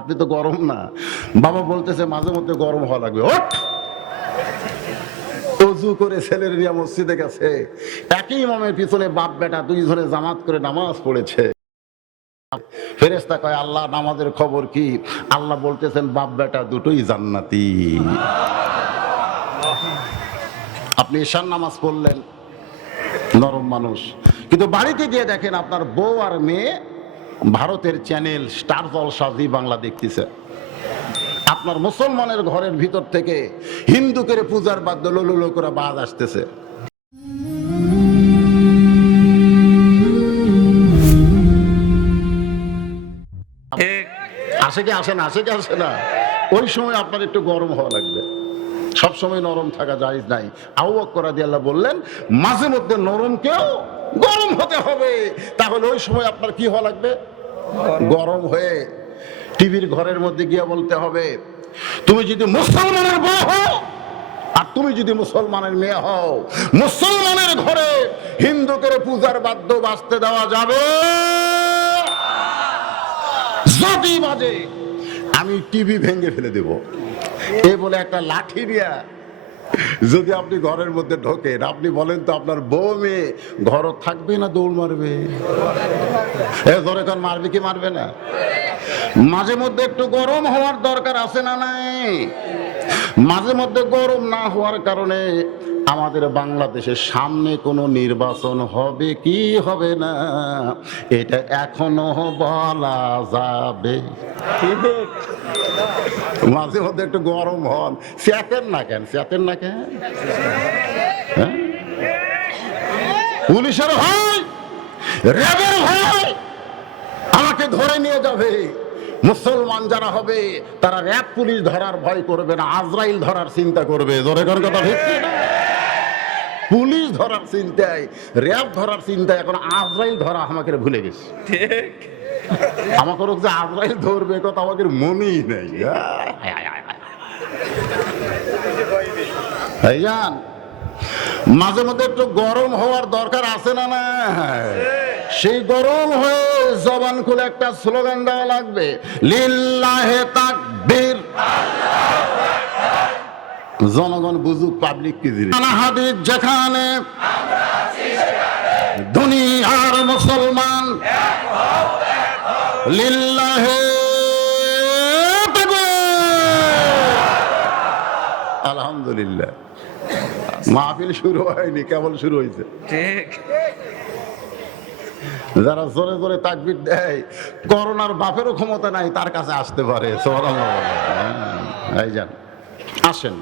আপনি তো গরম না। বাবা বলতেছে মাঝে মধ্যে গরম হওয়া লাগবে। ওঠ, অজু করে ছেলের নিয়ে মসজিদে গেছে, একই ইমামের পিছনে বাপ বেটা দুইজনে জামাত করে নামাজ পড়েছে। ফেরেশতা কয়, আল্লাহ নামাজের খবর কি? আল্লাহ বলতেছেন বাপ বেটা দুটোই জান্নাতি। আপনি ঈশার নামাজ পড়লেন, নরম মানুষ, কিন্তু বাড়িতে গিয়ে দেখেন আপনার বউ আর মেয়ে ভারতের চ্যানেল স্টার জলসা জি বাংলা দেখতেছে। আপনার মুসলমানের ঘরের ভিতর থেকে হিন্দুকে পূজার বাদ্য লোলো করে বাজ আসতেছে। আসে কি আসে না, আসে কি আসে না? ওই সময় আপনার একটু গরম হওয়া লাগবে, সব সময় নরম থাকা জায়েজ নাই। আবু বকর রাদিয়াল্লাহু বললেন মাঝে মধ্যে নরমকেও গরম হতে হবে। তাহলে ওই সময় আপনার কি হওয়া লাগবে? গরম হয়ে টিভির ঘরের মধ্যে গিয়ে বলতে হবে, তুমি যদি মুসলমানের বউ হও আর তুমি যদি মুসলমানের মেয়ে হও, মুসলমানের ঘরে হিন্দুকে পূজার বাদ্য বাজতে দেওয়া যাবে। যদি বাজে আমি টিভি ভেঙে ফেলে দেব। এ বলে একটা লাঠি দিয়া যদি আপনি ঘরের মধ্যে ঢোকেন, আপনি বলেন তো আপনার বউ মেয়ে ঘর থাকবে না দৌড় মারবে? ধরে কারণ মারবে কি মারবে না? মাঝে মধ্যে একটু গরম হওয়ার দরকার আছে না নাই? মাঝে মধ্যে গরম না হওয়ার কারণে আমাদের বাংলাদেশের সামনে কোনো নির্বাচন হবে কি হবে না এটা এখনো বলা যাবে। মাঝে মধ্যে একটু গরম হন, চেতেন না কেন? চেতেন না কেন? পুলিশের ভয়, র্যাবের ভয়, আমাকে ধরে নিয়ে যাবে। মুসলমান যারা হবে তারা র্যাব পুলিশ ধরার ভয় করবে না, আজরাইল ধরার চিন্তা করবে। জোরে কোন কথা ঠিক না? পুলিশ ধরার চিন্তায়, র্যাব ধরার চিন্তায় এখন আজরাইল ধরা আমাকে ভুলে গেছে। ঠিক, আমাকে যে আজরাইল ধরবে কথা আমাকে মনেই নেই। ভাইজান, মাঝে মধ্যে একটু গরম হওয়ার দরকার আছে না না? সেই গরম হয়ে জবান খুলে একটা স্লোগান দেওয়া লাগবে, লিল্লাহে তাকবীর। জনগণ বুঝুক পাবলিক কি জিনিস। হাদিস যেখানে দুনিয়ার মুসলমান লিল্লাহে আলহামদুলিল্লাহ। মাহফিল শুরু হয়নি, কেবল শুরু হয়েছে। ঠিক, যারা জোরে জোরে তাকবীর দেয় করোনার বাপেরও ক্ষমতা নাই তার কাছে আসতে পারে। যান আসেন।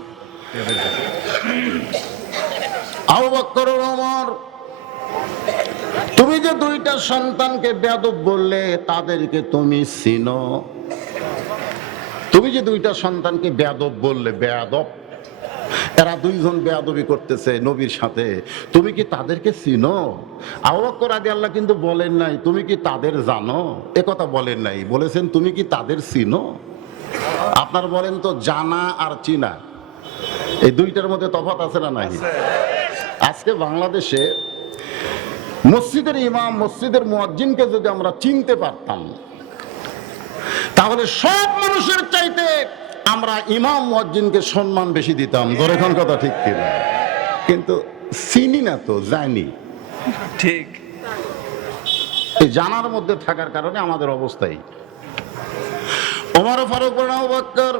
আবু বকর ওমর, তুমি যে দুইটা সন্তানকে বেয়াদব বললে তাদেরকে তুমি চিনো? তুমি যে দুইটা সন্তানকে বেয়াদব বললে, বেয়াদব, এরা দুইজন বেয়াদবি করতেছে নবীর সাথে, তুমি কি তাদেরকে চিনো? আবু বকর রাদিয়াল্লাহু কিন্তু বলেন নাই তুমি কি তাদের জানো, এ কথা বলেন নাই, বলেছেন তুমি কি তাদের চিনো। আপনার বলেন তো জানা আর চিনা এই দুইটার মধ্যে তফাৎ আছে না নাই? আজকে বাংলাদেশে মসজিদের ইমাম, মসজিদের মুয়াজ্জিনকে যদি আমরা চিনতে পারতাম তাহলে সব মানুষের চাইতে আমরা ইমাম মুয়াজ্জিনকে সম্মান বেশি দিতাম। ধরে কোন কথা ঠিক কিনা? কিন্তু চিনি না তো, জানি। ঠিক, এই জানার মধ্যে থাকার কারণে আমাদের অবস্থাই। ওমর ফারুক, আবু বকর,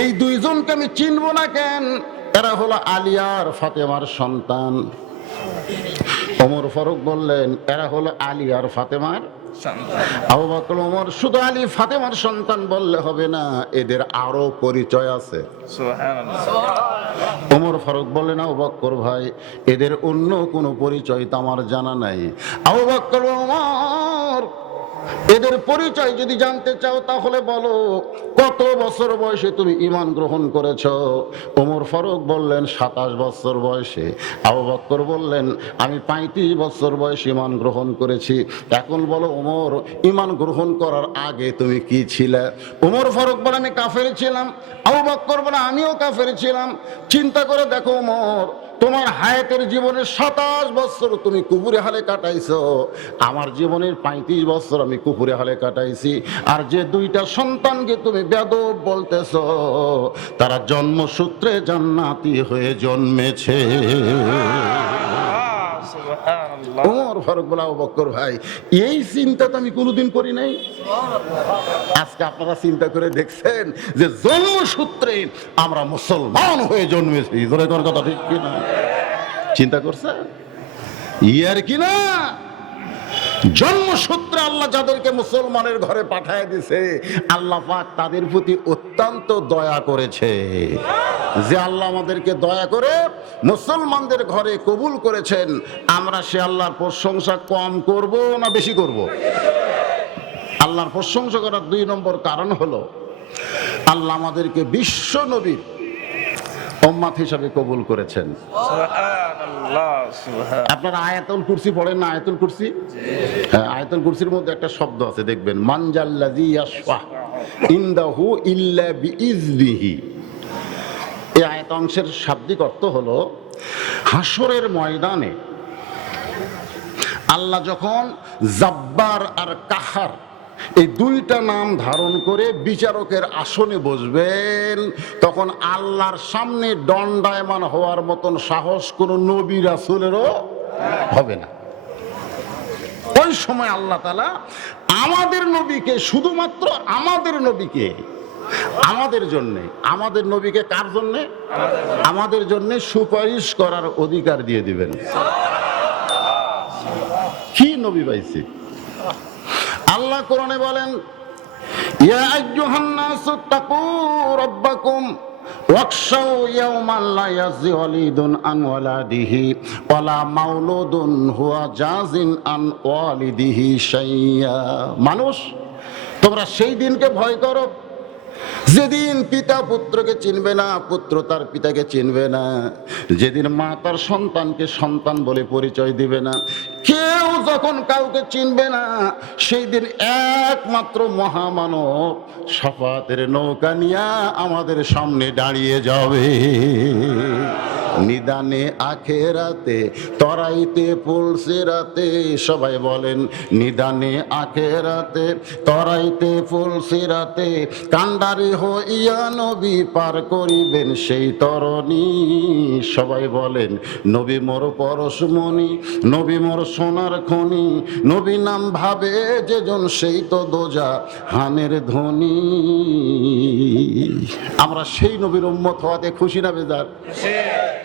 এই দুইজনকে আমি চিনবো না কেন? এরা হলো আলী আর ফাতেমার সন্তান। ওমর ফারুক বললেন এরা হলো আলী আর ফাতেমার সন্তান। আবু বকর ওমর, শুধু আলী ফাতেমার সন্তান বললে হবে না, এদের আরো পরিচয় আছে। সুবহানাল্লাহ। ওমর ফারুক বললেন আবু বকর ভাই, এদের অন্য কোনো পরিচয় তো আমার জানা নাই। আবু বকর, ওমর, এদের পরিচয় যদি জানতে চাও তাহলে বলো কত বছর বয়সে তুমি ঈমান গ্রহণ করেছো? ওমর ফারুক বললেন 27 বছর বয়সে। আবু বকর বললেন আমি 35 বছর বয়সে ঈমান গ্রহণ করেছি। এখন বলো ওমর, ঈমান গ্রহণ করার আগে তুমি কি ছিলে? ওমর ফারুক বলে আমি কাফের ছিলাম। আবু বকর বলে আমিও কাফের ছিলাম। চিন্তা করে দেখো ওমর, তোমার হায়াতের জীবনের 27 বছর তুমি কুপুরে হালে কাটাইছো, আমার জীবনের 35 বছর আমি কুপুরে হালে কাটাইছি। আর যে দুইটা সন্তানকে তুমি বেয়াদব বলতেছো, তারা জন্মসূত্রে জান্নাতি হয়ে জন্মেছে। ওমর ফারুক বলে, আবু বকর ভাই, এই চিন্তা তো আমি কোনোদিন করি নাই। আজকে আপনারা চিন্তা করে দেখছেন যে জন্মসূত্রে আমরা মুসলমান হয়ে জন্মেছি। ধরে তোর কথা ঠিক কিনা? চিন্তা করছে? ইয়ার কিনা? জন্মসূত্রে আল্লাহ যাদেরকে মুসলমানের ঘরে পাঠায় দিছে, আল্লাহ পাক তাদের প্রতি অত্যন্ত দয়া করেছে। যে আল্লাহ আমাদেরকে দয়া করে মুসলমানদের ঘরে কবুল করেছেন, আমরা সে আল্লাহর প্রশংসা কম করব না বেশি করব? আল্লাহর প্রশংসা করার 2 নম্বর কারণ হলো, আল্লাহ আমাদেরকে বিশ্ব নবীর উম্মত হিসাবে কবুল করেছেন। আপনারা আয়াতুল কুরসি পড়েন না? আয়াতুল কুরসি, আয়াতুল কুরসির মধ্যে একটা শব্দ আছে, দেখবেন, মানজাল্লাযী ইয়াশফা ইনদাহু ইল্লা বিইজনিহি। এই আয়াত অংশের শাব্দিক অর্থ হলো, হাসরের ময়দানে আল্লাহ যখন জাব্বার আর কাহার এই 2টা নাম ধারণ করে বিচারকের আসনে বসবেন, তখন আল্লাহর সামনে দণ্ডায়মান হওয়ার মতন সাহস কোনো নবী রাসূলেরও হবে না। ওই সময় আল্লাহ তাআলা আমাদের নবীকে, শুধুমাত্র আমাদের নবীকে, আমাদের জন্যে, আমাদের নবীকে কার জন্যে? আমাদের জন্যে সুপারিশ করার অধিকার দিয়ে দিবেন। কি নবী পাইছি? আল্লাহ কোরআনে বলেন, ইয়া আইয়ুহান নাসু তাকু রাব্বাকুম ওয়াখশাউ ইয়াওমান লা ইয়াজজি ওয়ালিদুন আন ওয়ালাদিহি ওয়ালা মাউলুদুন হুয়া জাজিন আন ওয়ালিদিহি শাইয়্যা। মানুষ, তোমরা সেই দিনকে ভয় করো যেদিন পিতা পুত্রকে চিনবে না, পুত্র তার পিতাকে চিনবে না, যেদিন মা তার সন্তানকে সন্তান বলে পরিচয় দিবে না, কেউ যখন কাউকে চিনবে না, সেই দিন একমাত্র মহামানব শাফাতের নৌকা নিয়ে আমাদের সামনে দাঁড়িয়ে যাবে। নিদানে আখেরাতে তরাইতে পুলসিরাতে, সবাই বলেন, নিদানে আখেরাতে তরাইতে পুলসিরাতে, কান্ডারি হইয়া নবী পার করিবেন সেই তরণী। সবাই বলেন, নবী মোর পরশমণি, নবী মোর সোনার খনি, নবী নাম ভাবে যেজন সেই তো দোজা হানের ধ্বনি। আমরা সেই নবীর উম্মত হওয়াতে খুশি না বেজার?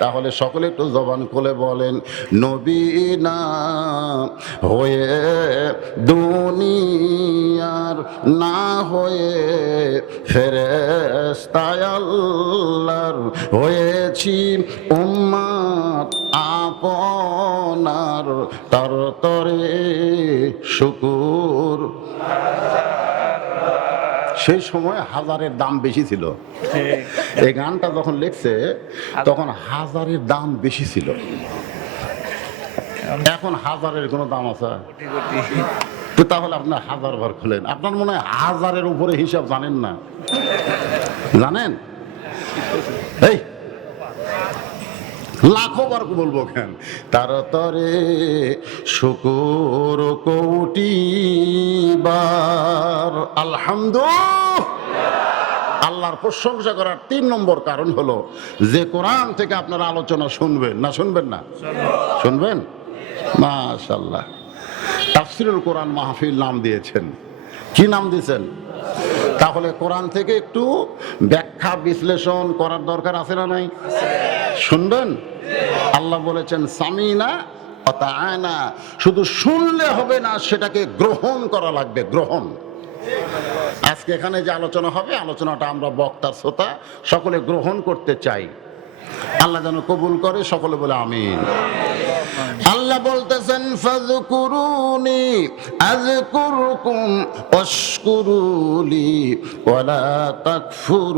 তাহলে সকলে একটু জবান খুলে বলেন, নবী না হয়ে দুনিয়ার, না হয়ে ফেরেশতায় আল্লাহর, হয়েছি উম্মত আপনার, তার তরে শুকুর। সেই সময় হাজারের দাম বেশি ছিল। এই গানটা যখন লিখছে তখন হাজারের দাম বেশি ছিল। এখন হাজারের কোনো দাম আছে? তো তাহলে আপনার 1000 বার খুলেন, আপনার মনে হয় 1000-এর উপরে হিসাব জানেন না। জানেন? এই লাখো বার বলবো কেন? তার তরে শুকুর কোটি বার আলহামদুলিল্লাহ। আল্লাহর প্রশংসা করার 3 নম্বর কারণ হলো, যে কোরআন থেকে আপনারা আলোচনা শুনবেন না, শুনবেন না? শুনবেন? মাশাআল্লাহ। তাফসীরুল কোরআন মাহফিল নাম দিয়েছেন। কি নাম দিয়েছেন? তাহলে কোরআন থেকে একটু ব্যাখ্যা বিশ্লেষণ করার দরকার আছে না নাই? শুনবেন? আল্লাহ বলেছেন, সামিনা ওয়া তাআনা। শুধু শুনলে হবে না, সেটাকে গ্রহণ করা লাগবে, গ্রহণ। আজকে এখানে যে আলোচনা হবে, আলোচনাটা আমরা বক্তা শ্রোতা সকলে গ্রহণ করতে চাই। আল্লাহ যেন কবুল করে, সকলে বলে আমিন। আল্লাহ আল্লাহ বলতেছেন ফাযকুরুনি আযকুরকুম ওয়াশকুরুলি ওয়ালা তাকফুরুন।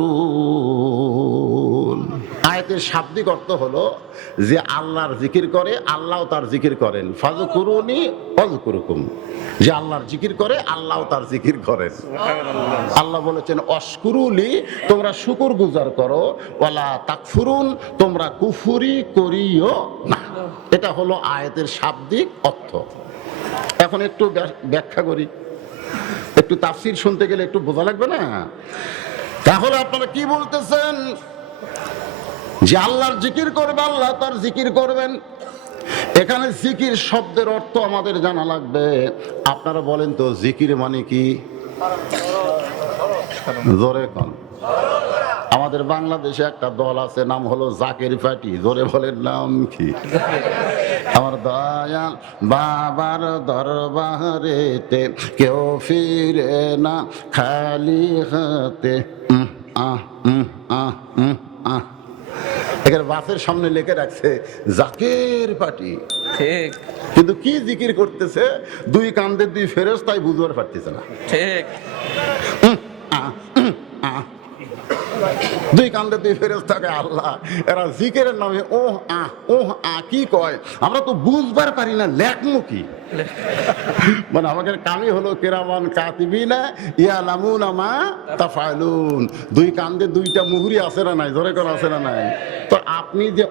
আয়াতের শাব্দিক অর্থ হলো যে আল্লাহর জিকির করে, আল্লাহও তার জিকির করেন। ফাযকুরুনি আযকুরকুম, যে আল্লাহর জিকির করে, আল্লাহও তার জিকির করেন। আল্লাহ বলেছেন অশকুরুলি, তোমরা শুকর গুজার করো, ওয়ালা তাকফুরুন, তোমরা কুফরি করিও না। এটা হলো আয়াতের শাব্দিক অর্থ। এখন একটু ব্যাখ্যা করি, একটু তাফসীর শুনতে গেলে একটু বোঝা লাগবে না? তাহলে আপনারা কি বলতেছেন? যে আল্লাহর জিকির করবে, আল্লাহ তার জিকির করবেন। এখানে জিকির শব্দের অর্থ আমাদের জানা লাগবে। আপনারা বলেন তো জিকির মানে কি? জোরে কোন? আমাদের বাংলাদেশে একটা দল আছে, নাম হলো জাকের পার্টি। জোরে বলেন নাম কি? আমার দয়াল বাবার দরবারেতে কেউ ফিরে না খালি হাতে। এখানে বাসের সামনে লিখে রাখছে জাকের পার্টি। ঠিক, কিন্তু কি জিকির করতেছে? দুই কান্দের দুই ফেরেশতাই বুঝবার পারতেছে না। ঠিক। দুই কান্দে দুই ফেরেশতাকে আল্লাহ, এরা জিকিরের নামে ওহ কি কয়, আমরা তো বুঝবার পারি না, লেখমু কি? মানে আমাদের কামই হলো কিরামান কাতিবিনা ইয়ালামুনা মা তাফআলুন। দুই কান্দে দুইটা মুহুরি আছে না নাই? জোরে করে আছে না নাই? তো আপনি যে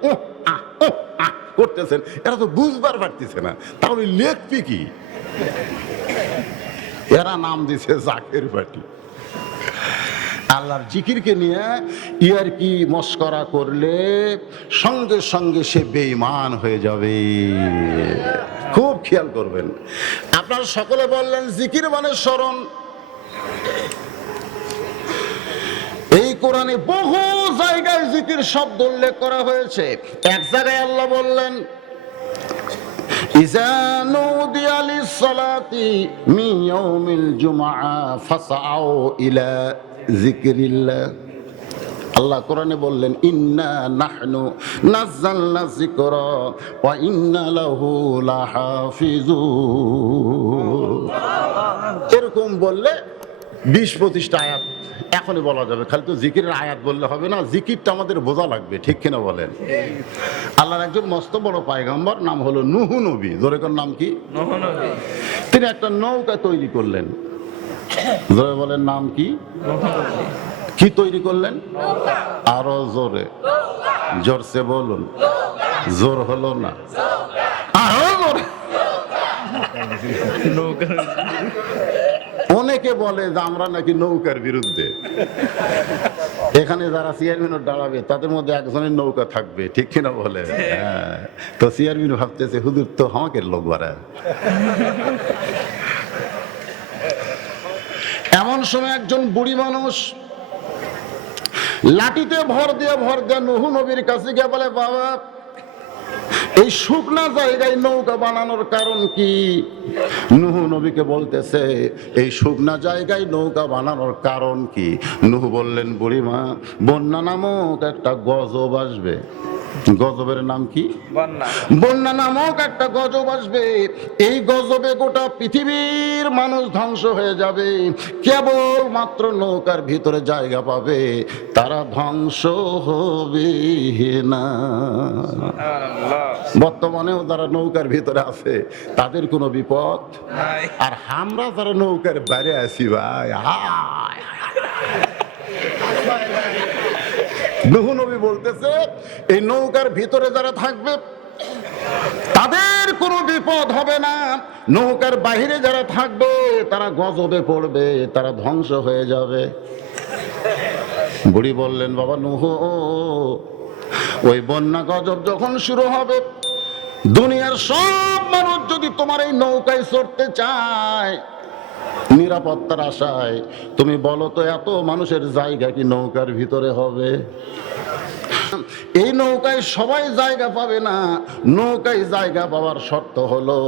করতেছেন, এরা তো বুঝবার পারতেছে না, তাহলে লেখবি কি? এরা নাম দিছে জাকের পার্টি। আল্লাহর জিকিরকে নিয়ে ইয়ার কি মস্করা করলে সঙ্গে সঙ্গে সে বেঈমান হয়ে যাবে। খুব খেয়াল করবেন। আপনারা সকলে বললেন জিকির মানে স্মরণ। এই কোরআনে বহু জায়গায় জিকির শব্দ উল্লেখ করা হয়েছে। এক জায়গায় আল্লাহ বললেন ইযা নুদিয়া লিস-সালাতি মিন ইয়াউমিল জুমআ ফাসআউ ইলা যিকরিল্লাহ। আল্লাহ কোরআনে বললেন ইন্না নাহনু নাযালনা যিকরা ওয়া ইন্না লাহু লাহাফিজুন। এরকম বললে 20-25টা আয়াত এখনই বলা যাবে। খালি তো জিকিরের আয়াত বললে হবে না, জিকিরটা আমাদের বোঝা লাগবে, ঠিক কিনা বলেন? আল্লাহর একজন মস্ত বড় পয়গম্বর, নাম হলো নূহ নবী। জোরে কোন নাম কি? নূহ নবী। তিনি একটা নৌকা তৈরি করলেন। জোরে বলেন নাম কি? নূহ নবী। কি তৈরি করলেন? আরো জোরে, জোরসে বলুন। জোর হলো না, আরো জোরে। অনেকে বলে যে আমরা নাকি নৌকার বিরুদ্ধে। এখানে যারা চেয়ারম্যান দাঁড়াবে তাদের মধ্যে একজনের নৌকা থাকবে, ঠিক কিনা বলে? হ্যাঁ, তো চেয়ারম্যান ভাবতেছে হুজুর তো আমাকে লোক বাড়ায়। এমন সময় একজন বুড়ি মানুষ লাঠিতে ভর দিয়ে নূহ নবীর কাছে গিয়ে বলে, বাবা এই শুকনা জায়গায় নৌকা বানানোর কারণ কি? নূহ নবীকে বলতেছে এই শুকনা জায়গায় নৌকা বানানোর কারণ কি? নূহ বললেন, বুড়িমা, বন্যা নামক একটা গজব আসবে। গজবের নাম কি? বন্যা নামক একটা গজব আসবে। এই গজবে গোটা পৃথিবীর মানুষ ধ্বংস হয়ে যাবে। কেবল মাত্র নৌকার ভিতরে জায়গা পাবে, তারা ধ্বংস হবে না। বর্তমানেও যারা নৌকার ভিতরে আছে তাদের কোনো বিপদ নাই, আর আমরা যারা নৌকার বাইরে আছি ভাই, নূহ নবী বলতেছে এই নৌকার ভিতরে যারা থাকবে তাদের কোনো বিপদ হবে না, নৌকার বাইরে যারা থাকবে তারা গজবে পড়বে, তারা ধ্বংস হয়ে যাবে। বুড়ি বললেন, বাবা নূহ, ওই বন্যা গজব যখন শুরু হবে, দুনিয়ার সব মানুষ যদি তোমার এই নৌকায় চড়তে চায় নিরাপত্তার আশায়, তুমি বলো তো এত মানুষের জায়গা কি নৌকার ভিতরে হবে? এই নৌকায় সবাই জায়গা পাবে না। নৌকায় জায়গা পাওয়ার শর্ত হলো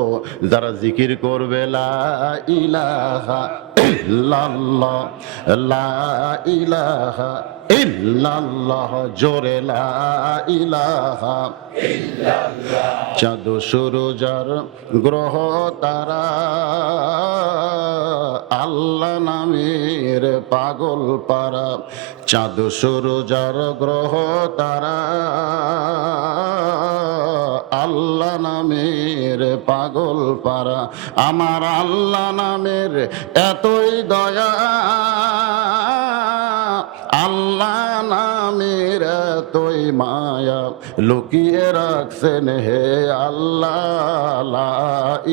যারা জিকির করবে লা ইলাহা ইল্লাল্লাহ, লা ইলাহা ইল্লাল্লাহ, জোরে লা ইলাহা ইল্লাল্লাহ। চাঁদ সূরজ আর গ্রহ তারা আল্লাহ নামের পাগল পারা। চাঁদ সূরজ আর গ্রহ তারা আল্লাহ নামের পাগল পারা। আমার আল্লাহ নামের এতই দয়া, আল্লাহ নামের এতই মায়া, লুকিয়ে রাখছেন হে আল্লাহ, লা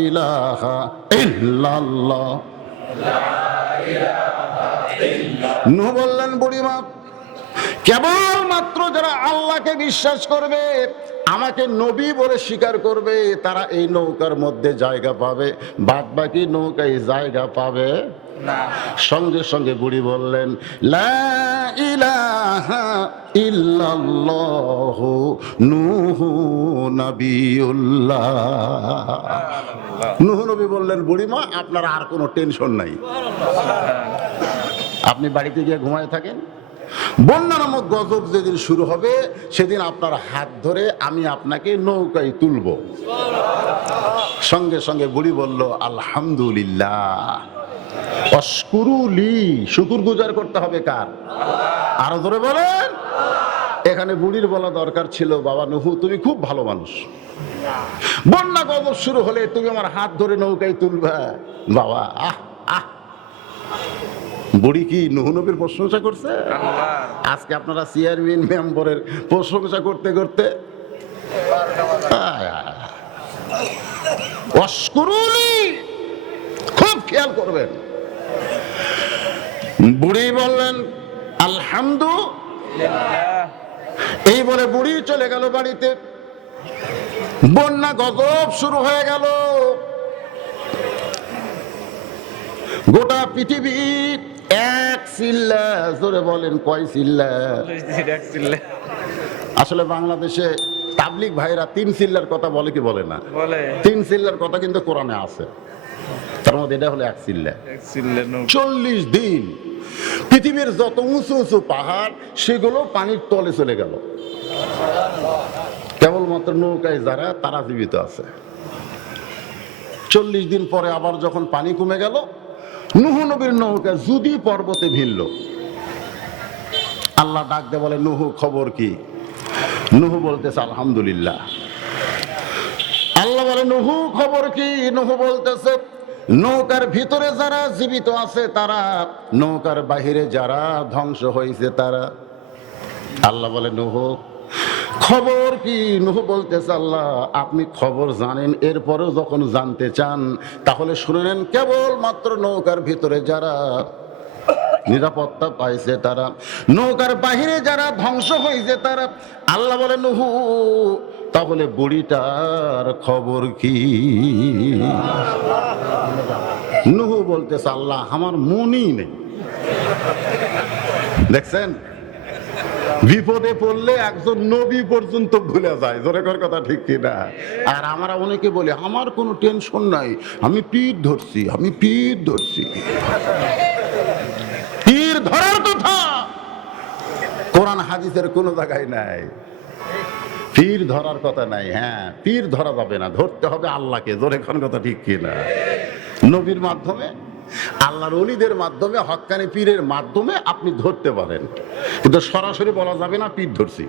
ইলাহা ইল্লাল্লাহ। নূহ বললেন, বুড়িমা, কেবলমাত্র যারা আল্লাহকে বিশ্বাস করবে, আমাকে নবী বলে স্বীকার করবে, তারা এই নৌকার মধ্যে জায়গা পাবে, বাদ বাকি নৌকায় জায়গা পাবে না। সঙ্গে সঙ্গে বুড়ি বললেন, লা ইলাহা ইল্লাল্লাহু নূহু নবিয়ুল্লাহ। নূহ নবী বললেন, বুড়িমা, আপনার আর কোনো টেনশন নাই, আপনি বাড়িতে গিয়ে ঘুমায় থাকেন। বন্যা নামক গজব যেদিন শুরু হবে সেদিন আপনার হাত ধরে আমি আপনাকে নৌকায় তুলব। সঙ্গে সঙ্গে বুড়ি বলল, আলহামদুলিল্লাহ, অশকুরুলি, শুকুর গুজার করতে হবে কার? আরো ধরে বলেন। এখানে বুড়ির বলা দরকার ছিল, বাবা নূহ, তুমি খুব ভালো মানুষ, বন্যা গজব শুরু হলে তুমি আমার হাত ধরে নৌকায় তুলবা। বাবা, আহ আহ, বুড়ি কি নূহ নবীর প্রশংসা করছে? আজকে আপনারা চেয়ারম্যান মেম্বারের প্রশংসা করতে করতে অশকুরুলি, খুব খেয়াল করবেন। বুড়ি বললেন, আলহামদুলিল্লাহ। এই বলে বুড়ি চলে গেল বাড়িতে। বন্যা গজব শুরু হয়ে গেল। গোটা পৃথিবী এক চিল্লা, জোরে বলেন, কয় চিল্লা? আসলে বাংলাদেশে তাবলিগ ভাইরা তিন চিল্লার কথা বলে কি বলে না? তিন চিল্লার কথা কিন্তু কোরআনে আছে, তার মধ্যে এটা হলো এক চিল্লা। 40 দিন পৃথিবীর যত উঁচু উঁচু পাহাড় সেগুলো পানির তলে চলে গেল, কেবলমাত্র নৌকায় যারা তারা জীবিত আছে। 40 দিন পরে আবার যখন পানি কমে গেল, নূহ নবীর নৌকা যদি পর্বতে ভিড়ল। আল্লাহ ডাক দিয়ে বলে, নূহ, খবর কি? নূহ বলতেছে, আলহামদুলিল্লাহ। আল্লাহ বলে, নূহ, খবর কি? নূহ বলতেছে, নৌকার ভিতরে যারা জীবিত আছে তারা, নৌকার বাহিরে যারা ধ্বংস হয়েছে তারা। আল্লাহ বলে, নূহ, খবর কি? নূহ বলতেছে, আল্লাহ, আপনি খবর জানেন, এরপরেও যখন জানতে চান তাহলে শুনে নেন, কেবলমাত্র নৌকার ভিতরে যারা নিরাপত্তা পাইছে তারা, নৌকার বাহিরে যারা ধ্বংস হয়েছে তারা। আল্লাহ বলে, নূহ, তাহলে বুড়িটার খবর কি? নূহ বলতেছে, আল্লাহ, আমার মনই নেই। দেখছেন, বিপদে পড়লে একজন নবী পর্যন্ত ভুলে যায়, জোরে কর কথা ঠিক কিনা? আর আমরা অনেকে বলি, আমার কোনো টেনশন নাই, আমি পীর ধরছি, আমি পীর ধরছি। পীর ধরার কথা কোরআন হাদিসের কোনো জায়গায় নাই, পীর ধরার কথা নাই। হ্যাঁ, পীর ধরা যাবে না, ধরতে হবে আল্লাহকে, জোরে কর কথা ঠিক কিনা? নবীর মাধ্যমে, আল্লাহর ওলিদের মাধ্যমে, হক্কানি পীরের মাধ্যমে আপনি ধরতে পারেন, কিন্তু সরাসরি বলা যাবে না পীর ধরছি,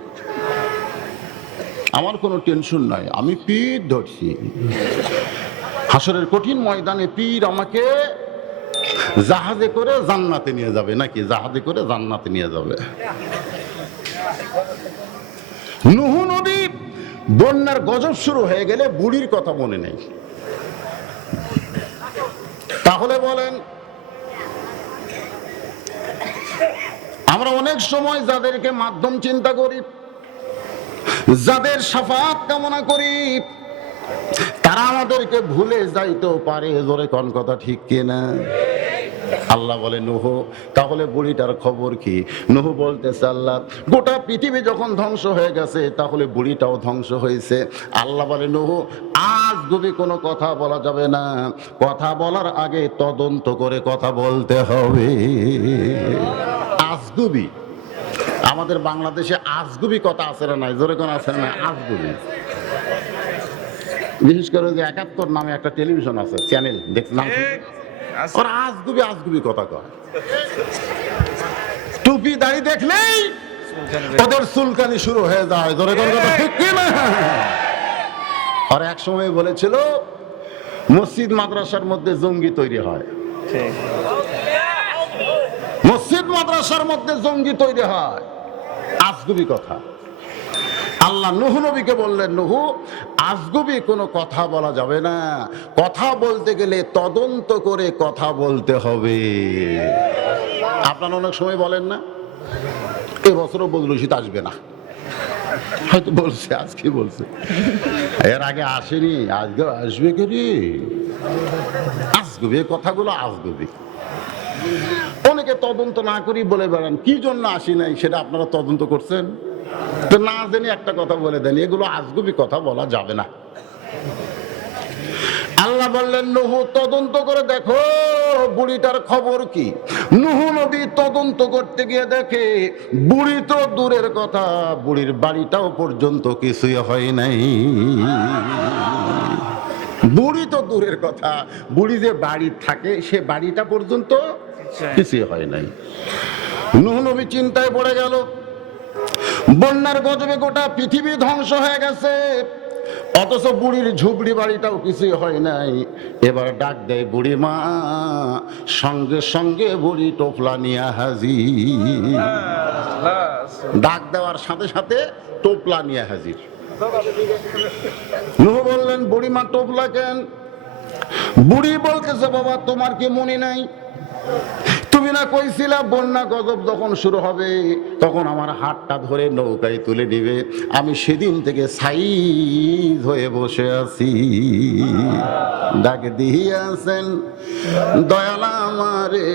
আমার কোনো টেনশন নাই, আমি পীর ধরছি। হাসরের কঠিন ময়দানে পীর আমাকে জাহাজে করে জান্নাতে নিয়ে যাবে, নাকি? জাহাজে করে জান্নাতে নিয়ে যাবে। নূহ নবী বন্যার গজব শুরু হয়ে গেলে বুড়ির কথা মনে নেই। তাহলে বলেন, আমরা অনেক সময় যাদেরকে মাধ্যম চিন্তা করি, যাদের শাফাআত কামনা করি, তারা আমাদেরকে ভুলে যাইতেও পারে, জোরে কোন কথা ঠিক কিনা? আল্লাহ বলে, নূহ, তাহলে বুড়িটার খবর কি? নূহ বলতেছে, আল্লাহ, গোটা পৃথিবী যখন ধ্বংস হয়ে গেছে তাহলে বুড়িটাও ধ্বংস হয়েছে। আল্লাহ বলে, নূহ, আজ গুবি কোনো কথা বলা যাবে না, কথা বলার আগে তদন্ত করে কথা বলতে হবে। আজগুবি, আমাদের বাংলাদেশে আজগুবি কথা আছে না নাই, জোরে কোন আছে না আজগুবি। বিশেষ করে যে ৭১ নামে একটা টেলিভিশন আছে, চ্যানেল দেখলাম, ওরা আজগুবি আজগুবি কথা কয়। টুপি দাড়ি দেখলেই ওদের চুলকানি শুরু হয়ে যায়, জোরে কোন কথা ঠিক কি না? আর এক সময় বলেছিল মসজিদ মাদ্রাসার মধ্যে জঙ্গি তৈরি হয়, মসজিদ মাদ্রাসার মধ্যে জঙ্গি তৈরি হয়, আজগুবি কথা। আল্লাহ নূহ নবীকে বললেন, নূহ আজগুবি কোনো কথা বলা যাবে না, কথা বলতে গেলে তদন্ত করে কথা বলতে হবে। আপনারা অনেক সময় বলেন না এবছরও বদরুল শীত আসবে না, হয়তো বলছে আজকে বলছে, এর আগে আসেনি, আজকে আসবে কে রে? আজগুবি কথাগুলো আজগুবি। অনেকে তদন্ত না করি বলে বেড়ান, কি জন্য আসি নাই সেটা আপনারা তদন্ত করছেন? তো না জেনে একটা কথা বলে দেন, এগুলো আজগুবি কথা বলা যাবে না। আল্লাহ বললেন, নূহ তদন্ত করে দেখো বুড়িটার খবর কি। নূহ নবী তদন্ত করতে গিয়ে দেখে বুড়ি তো দূরের কথা, বুড়ির বাড়িটাও পর্যন্ত কিছুই হয় নাই। বুড়ি তো দূরের কথা, বুড়ি যে বাড়ি থাকে সে বাড়িটা পর্যন্ত কিছুই হয় নাই। নূহ নবী চিন্তায় পড়ে গেল, বন্যার গজবে গোটা পৃথিবী ধ্বংস হয়ে গেছে, অথচ বুড়ির ঝুপড়ি বাড়িটাও কিছুই হয় নাই। এবার ডাক দেয় বুড়ি মা, সঙ্গে সঙ্গে বুড়ি টোপলা নিয়ে হাজির। ডাক দেওয়ার সাথে সাথে টোপলা নিয়ে হাজির। নূহ বললেন, বুড়ি মা টোপলা কেন? বুড়ি বলতেছে, বাবা তোমার কি মনে নাই, তুমি না কইছিলা বন্যা গজব যখন শুরু হবে তখন আমার হাতটা ধরে নৌকায় তুলে দিবে, আমি সেদিন থেকে সাইজ হয়ে বসে আছি। ডাক দিয়াছেন দয়াল আমারে,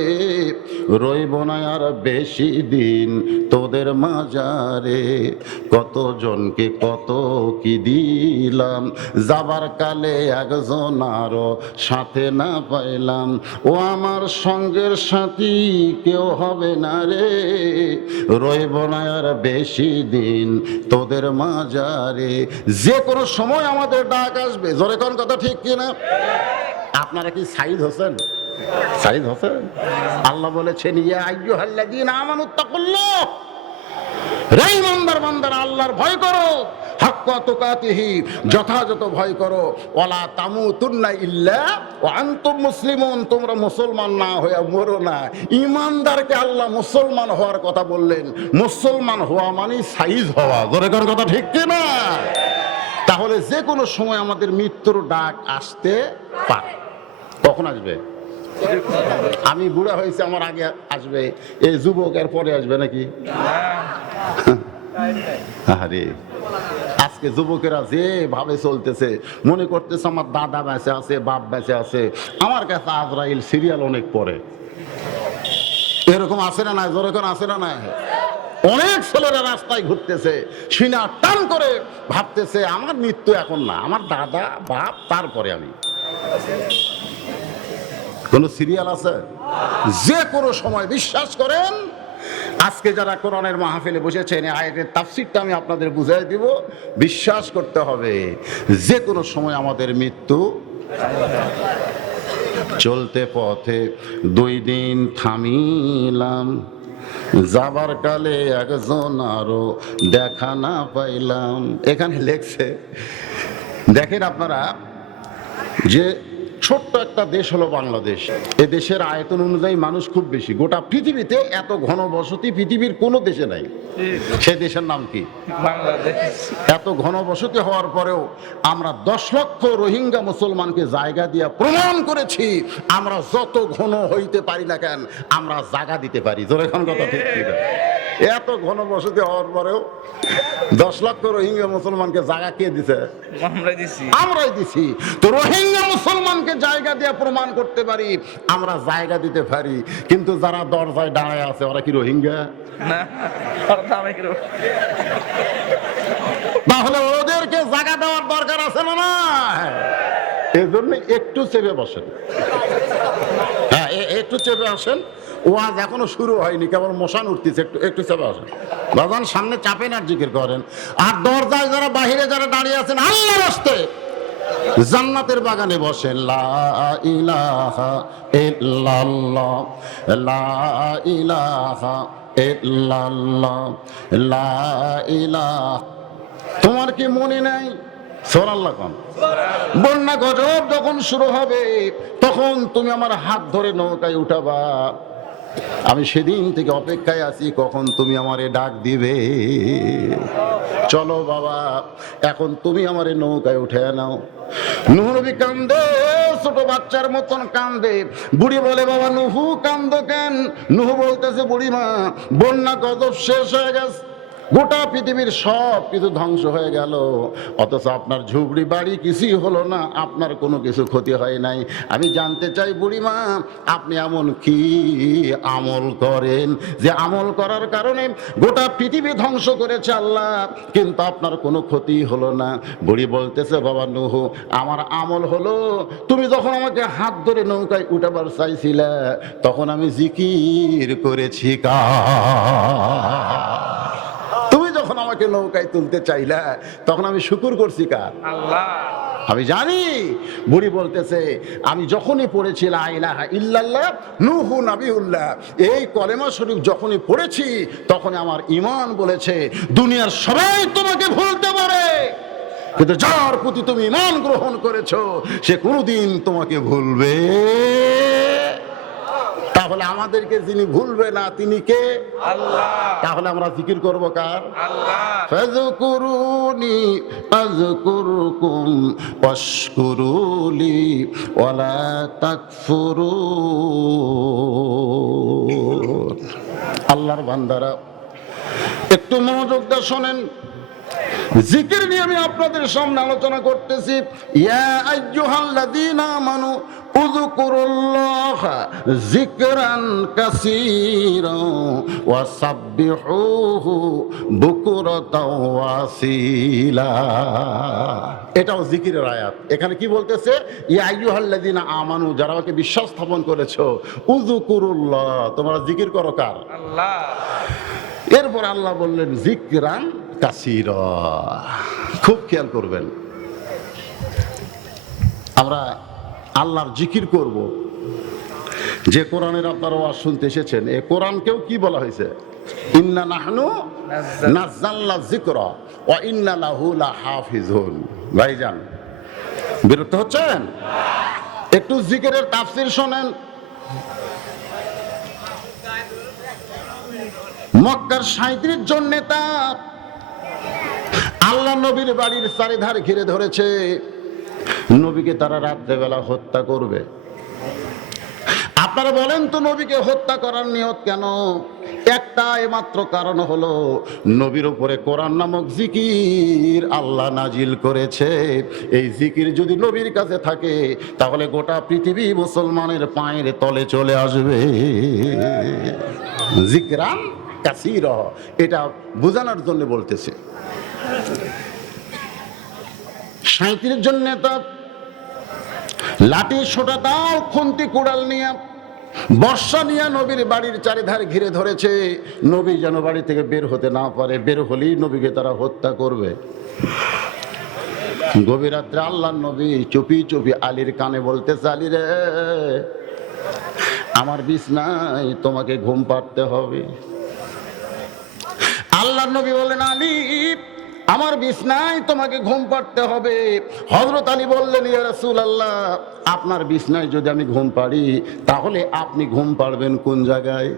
রইব না আর বেশি দিন তোদের মাজারে, কতজনকে কত কি দিলাম, যাবার কালে একজন আরো সাথে না পাইলাম, ও আমার সঙ্গের সাথী কেউ হবে না রে, রইব না আর বেশি দিন তোদের মাজারে। যে কোনো সময় আমাদের ডাক আসবে, জোরে কোন কথা ঠিক কিনা? আপনারা কি সাইদ হোসেন? সাইদ হোসেন? আল্লাহ বলেছেন, ইয়া আইয়ুহাল্লাযীনা আমানুত্তাকুল্লাহ, হে ঈমানদার বান্দারা আল্লাহর ভয় করো, হাক্কা তুকাতিহি, যথাযথ ভয় করো, ওয়ালা তামুতুন্না ইল্লা ওয়া আনতুম মুসলিমুন, তোমরা মুসলমান না হয়ে মরো না। ঈমানদারকে আল্লাহ মুসলমান হওয়ার কথা বললেন, মুসলমান হওয়া মানে সাইজ হওয়া, জোরে কোন কথা ঠিক কি না? তাহলে যে কোনো সময় আমাদের মৃত্যুর ডাক আসতে পারে। কখন আসবে? আমি বুড়া হয়েছে আমার আগে আসবে, এই যুবক এর পরে আসবে নাকি? আরে আজকে যুবকেরা যে ভাবে চলতেছে, মনে করতেছে আমার দাদা বেঁচে আছে, বাপ বেঁচে আছে, আমার কাছে আজরাইল সিরিয়াল অনেক পরে। এরকম আছে না নাই? যেরকম আছে না নাই? অনেক ছেলেরা রাস্তায় ঘুরতেছে, সিনা টান করে ভাবতেছে আমার মৃত্যু এখন না, আমার দাদা বাপ তারপরে আমি। কোন সিরিয়াল আছে? যে কোনো সময় বিশ্বাস করেন, আজকে যারা কোরআনের মাহফিলে বসেছেন আয়াতের তাফসীরটা আমি আপনাদের বুঝাই দিব, বিশ্বাস করতে হবে যে কোনো সময় আমাদের মৃত্যু। চলতে পথে 2 দিন থামিলাম, যাবার কালে একজন আরো দেখা না পাইলাম। এখানে লেখছে, দেখেন আপনারা, যে ছোট্ট একটা দেশ হলো বাংলাদেশ, এ দেশের আয়তন অনুযায়ী মানুষ খুব বেশি, গোটা পৃথিবীতে এত ঘনবসতি পৃথিবীর কোনো দেশে নাই। সে দেশের নাম কি? বাংলাদেশ। এত ঘনবসতি হওয়ার পরেও আমরা 10 লক্ষ রোহিঙ্গা মুসলমানকে জায়গা দিয়ে প্রমাণ করেছি আমরা যত ঘন হইতে পারি না কেন আমরা জায়গা দিতে পারি। জোরে এখন কথা ঠিক কি? এত ঘনবসতি হওয়ার পরেও 10 লক্ষ রোহিঙ্গা মুসলমানকে জায়গা কে দিছে? আমরাই দিছি। তো রোহিঙ্গা মুসলমানকে জায়গা দিয়ে প্রমাণ করতে পারি আমরা জায়গা দিতে পারি, কিন্তু যারা দরজায় দাঁড়ায় আছে ওরা কি রোহিঙ্গা? না। তাহলে ওদেরকে জায়গা দেওয়ার দরকার আছে না? এজন্য একটু চেপে বসেন। হ্যাঁ, একটু চেপে আসেন, ওয়াজ এখনো শুরু হয়নি, কেবল মশান উঠতেছে, একটু একটু চেপে আসেন বাজান, সামনে চাপেন আর জিকির করেন। আর দরজায় যারা বাহিরে যারা দাঁড়িয়ে আছেন, আল্লাহর রাস্তে জান্নাতের বাগানে বসেন, লা ইলাহা ইল্লাল্লাহ, লা ইলাহা ইল্লাল্লাহ, লা ইলাহা। তোমার কি মনে নাই? সুবহানাল্লাহ কোন। বন্যা গজব যখন শুরু হবে তখন তুমি আমার হাত ধরে নৌকায় উঠাবা। আমি সেদিন থেকে অপেক্ষায় আছি কখন তুমি আমারে ডাক দিবে। চলো বাবা, এখন তুমি আমারে নৌকায় উঠে নাও। নূহ নবী কান্দে, ছোট বাচ্চার মতন কান্দে। বুড়ি বলে, বাবা নুহু কান্দো কেন? নূহ বলতেছে, বুড়িমা বন্যা গজব শেষ হয়ে গেছে, গোটা পৃথিবীর সব কিছু ধ্বংস হয়ে গেল, অথচ আপনার ঝুপড়ি বাড়ি কিছুই হলো না, আপনার কোনো কিছু ক্ষতি হয় নাই। আমি জানতে চাই বুড়িমা, আপনি এমন কি আমল করেন যে আমল করার কারণে গোটা পৃথিবী ধ্বংস করেছে আল্লাহ, কিন্তু আপনার কোনো ক্ষতি হলো না? বুড়ি বলতেছে, বাবা নূহ, আমার আমল হলো, তুমি যখন আমাকে হাত ধরে নৌকায় উঠাবার চাইছিলে তখন আমি জিকির করেছি তুমি যখন আমাকে নৌকায় তুলতে চাইলা তখন আমি শুকর করছি কার? আল্লাহ। আমি জানি। বুড়ি বলতেছে, আমি যখনই পড়েছি লা ইলাহা ইল্লাল্লাহ নূহ নবিউল্লাহ, এই কলেমা শরীফ যখনই পড়েছি তখন আমার ঈমান বলেছে দুনিয়ার সবাই তোমাকে ভুলতে পারে, কিন্তু যার প্রতি তুমি ঈমান গ্রহণ করেছো সে কোনোদিন তোমাকে ভুলবে। তাহলে আমাদেরকে যিনি ভুলবে না তিনি কে? আল্লাহ। তাহলে আমরা জিকির করব কার? আল্লাহ। ফাযকুরুনি আযকুরুকুম ওয়াশকুরুলি ওয়ালা তাকফুরুন। আল্লাহর বান্দারা একটু মনোযোগ দিয়ে শোনেন, জিকির নিয়ে আমি আপনাদের সামনে আলোচনা করতেছি। ইয়া আইয়ুহাল্লাযীনা আমানু উযকুরুল্লাহা যিকরান কাসীরা ওয়া সাব্বিহুহু বুকরাতাও ওয়া আসীলা। এটাও জিকিরের আয়াত। এখানে কি বলতেছে? ইয়া আইয়ুহাল্লাযীনা আমানু, যারা আমাকে বিশ্বাস স্থাপন করেছো, উযকুরুল্লাহ, তোমরা জিকির করো কার? আল্লাহ। এরপর আল্লাহ বললেন যিকরান কাসীরা। খুব খেয়াল করবেন, আমরা আল্লাহর জিকির করব। যে কোরআনের আপনারা ওয়াজ শুনতে এসেছেন, এই কোরআনকেও কি বলা হয়েছে? ইন্না নাহনু নাযালনা যিকরা ওয়া ইন্না লাহু লাহাফিজুন। ভাইজান বিরক্ত হচ্ছেন? একটু জিকিরের তাফসীর শোনেন। মক্কার ৩৭ জন নেতা আল্লাহ নবীর বাড়ির চারিধার ঘিরে ধরেছে, নবীকে তারা রাত্রেবেলা হত্যা করবে। আপনারা বলেন তো নবীকে হত্যা করার নিয়ত কেন? একটাই মাত্র কারণ হলো নবীর উপরে কোরআন নামক জিকির আল্লাহ নাজিল করেছে। এই জিকির যদি নবীর কাছে থাকে তাহলে গোটা পৃথিবী মুসলমানের পায়ের তলে চলে আসবে। যিকরান কাসীরা, এটা বোঝানোর জন্য বলতেছে। ৩৭ জন নেতা লাঠি সোটা দাও খুন্তি কুড়াল নিয়ে বর্ষা নিয়ে নবীর বাড়ির চারিধার ঘিরে ধরেছে, নবী যেন বাড়ি থেকে বের হতে না পারে, বের হলেই নবীকে তারা হত্যা করবে। গভীর রাত্রে আল্লাহর নবী চুপি চুপি আলীর কানে বলতেছে, আলী রে, আমার বিছনায় তোমাকে ঘুম পাড়তে হবে। আল্লাহর নবী বললেন, আলী আমার বিছনায় তোমাকে ঘুম পাড়তে হবে। হযরত আলী বললেন, ইয়া রাসূলুল্লাহ, আপনার বিছনায় যদি আমি ঘুম পাড়ি তাহলে আপনি ঘুম পাড়বেন কোন জায়গায়?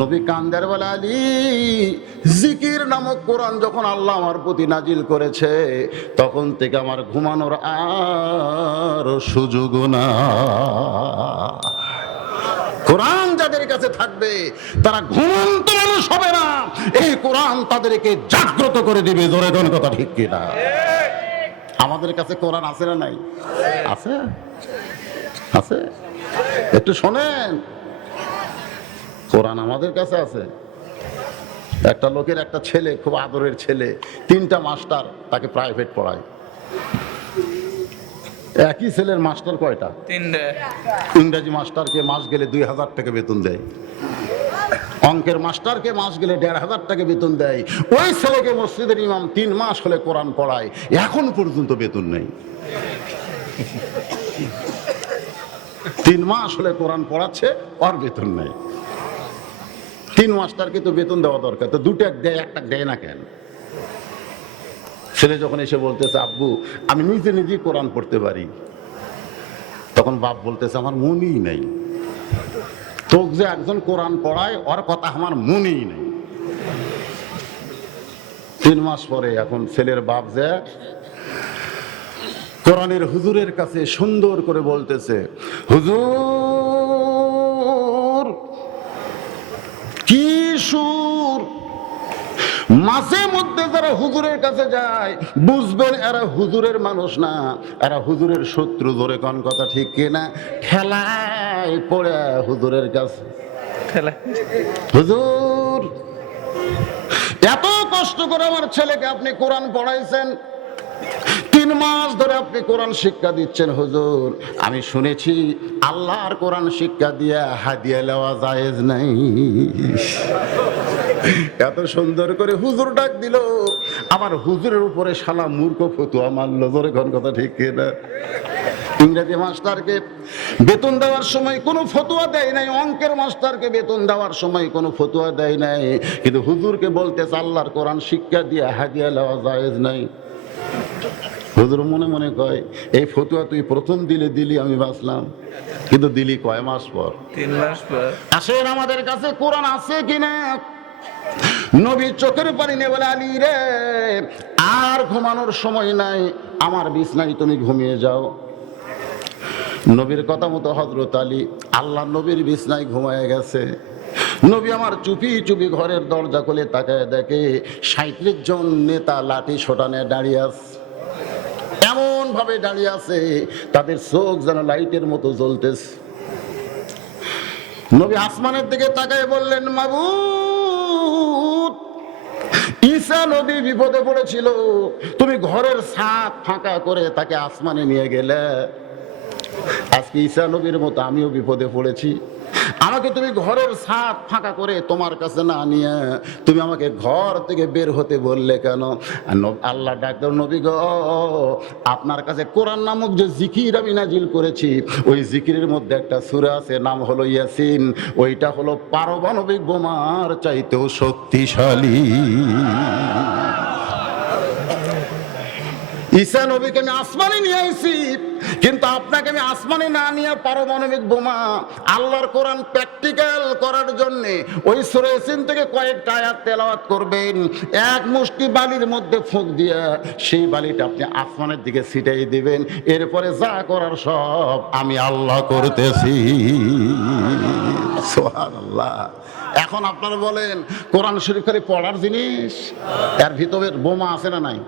নবী কান্দার বলে, আলী জিকির নামক কোরআন যখন আল্লাহ আমার প্রতি নাজিল করেছে তখন থেকে আমার ঘুমানোর আর সুযোগ না। কোরআন যাদের কাছে থাকবে তারা ঘুমন্ত মানুষ হবে না, এই কোরআন তাদেরকে জাগ্রত করে দিবে। জোরে কোন কথা ঠিক কিনা? আমাদের কাছে কোরআন আছে না নাই? আছে, আছে। একটু শোনেন, কোরআন আমাদের কাছে আছে। একটা লোকের একটা ছেলে, খুব আদরের ছেলে, 3টা মাস্টার তাকে প্রাইভেট পড়ায়। একই ছেলের মাস্টার কয়টা? 3টে। ইংরেজি মাস্টারকে মাস গেলে 2000 টাকা বেতন দেয়, অঙ্কের মাস্টারকে মাস গেলে 1500 টাকা বেতন দেয়। ওই ছেলেকে মসজিদের ইমাম 3 মাস হলে কোরআন পড়ায়, এখন পর্যন্ত বেতন নেই। 3 মাস হলে কোরআন পড়াচ্ছে, আর বেতন নেই। 3 মাস্টারকে তো বেতন দেওয়া দরকার, তো 2 টাকা দেয়, 1 টাকা দেয় না কেন? ছেলে যখন এসে বলতেছে আব্বু আমি নিজে নিজেই কোরআন পড়তে পারি, তখন বাপ বলতেছে আমার মনই নেই, তোকে যে একজন কোরআন পড়ায় ওর কথা আমার মনেই নেই। 3 মাস পরে এখন ছেলের বাপ যে কোরআনের হুজুরের কাছে সুন্দর করে বলতেছে, হুজুর কি সুর! মাঝে মধ্যে যারা হুজুরের কাছে যায় বুঝবেন এরা হুজুরের মানুষ না, এরা হুজুরের শত্রু। ধরে কোন কথা ঠিক কিনা? খেলায় পড়ে হুজুরের কাছে। হুজুর এত কষ্ট করে আমার ছেলেকে আপনি কোরআন পড়াইছেন, 3 মাস ধরে আপনি কোরআন শিক্ষা দিচ্ছেন। হুজুর আমি শুনেছি আল্লাহর কোরআন শিক্ষা দিয়া হাদিয়া নেওয়া জায়েজ নাই। এত সুন্দর করে হুজুর ডাক দিল, আবার হুজুরের উপরে শালা মূর্খ ফতুয়া মারল। ধরে কোন কথা ঠিক কিনা? ইংরেজি মাস্টারকে বেতন দেওয়ার সময় কোনো ফতুয়া দেয় নাই, অঙ্কের মাস্টারকে বেতন দেওয়ার সময় কোনো ফতুয়া দেয় নাই, কিন্তু হুজুরকে বলতেছে আল্লাহর কোরআন শিক্ষা দিয়ে হাদিয়া নেওয়া জায়েজ নাই। হুজুর মনে মনে কয় এই ফতুয়া তুই প্রথম দিলি আমি বাঁচলাম, কিন্তু দিলি কয় মাস পর? 3 মাস পর। আসেন আমাদের কাছে কোরআন আছে কিনা। নবী চোখের পানি নিয়ে বলে, আলী রে আর ঘুমানোর সময় নাই, আমার বিছনায় তুমি ঘুমিয়ে যাও। নবীর কথা মতো হযরত আলী আল্লাহ নবীর বিছনায় ঘুমায় গেছে। নবী আমার চুপি চুপি ঘরের দরজা খুলে তাকায় দেখে 37 জন নেতা লাঠি সোটানে দাঁড়িয়ে আছে, এমন ভাবে দাঁড়িয়ে আছে তাদের চোখ যেন লাইটের মতো জ্বলতেছে। নবী আসমানের দিকে তাকায় বললেন, মাবুদ ঈসা নবী বিপদে পড়েছিল, তুমি ঘরের ছাদ ফাঁকা করে তাকে আসমানে নিয়ে গেলে। আজকে ঈসা নবীর মতো আমিও বিপদে পড়েছি, আমাকে তুমি ঘরের ছাদ ফাঁকা করে তোমার কাছে না নিয়ে তুমি আমাকে ঘর থেকে বের হতে বললে কেন? আল্লাহ ডাক্তার, নবী গো আপনার কাছে কোরআন নামক যে জিকির আমি নাজিল করেছি, ওই জিকিরের মধ্যে একটা সূরা আছে, নাম হলো ইয়াসিন, ওইটা হলো পারমাণবিক বোমার চাইতেও শক্তিশালী। ঈসা নবীকে আমি আসমানে নিয়ে আইছি, কিন্তু আপনাকে আমি আসমানে না নিয়ে পারমাণবিক বোমা আল্লাহর কোরআন প্র্যাকটিক্যাল করার জন্য ওই সূরা ইয়াসিন থেকে কয়েকটা আয়াত তেলাওয়াত করবেন, এক মুষ্টি বালির মধ্যে ফুঁক দিয়া সেই বালিটা আপনি আসমানের দিকে ছিটাই দিবেন, এরপরে যা করার সব আমি আল্লাহ করতেছি। সুবহানাল্লাহ। এখন আপনারা বলেন কোরআন শরীফ খালি পড়ার জিনিস, এর ভিতরে বোমা আছে না নাই?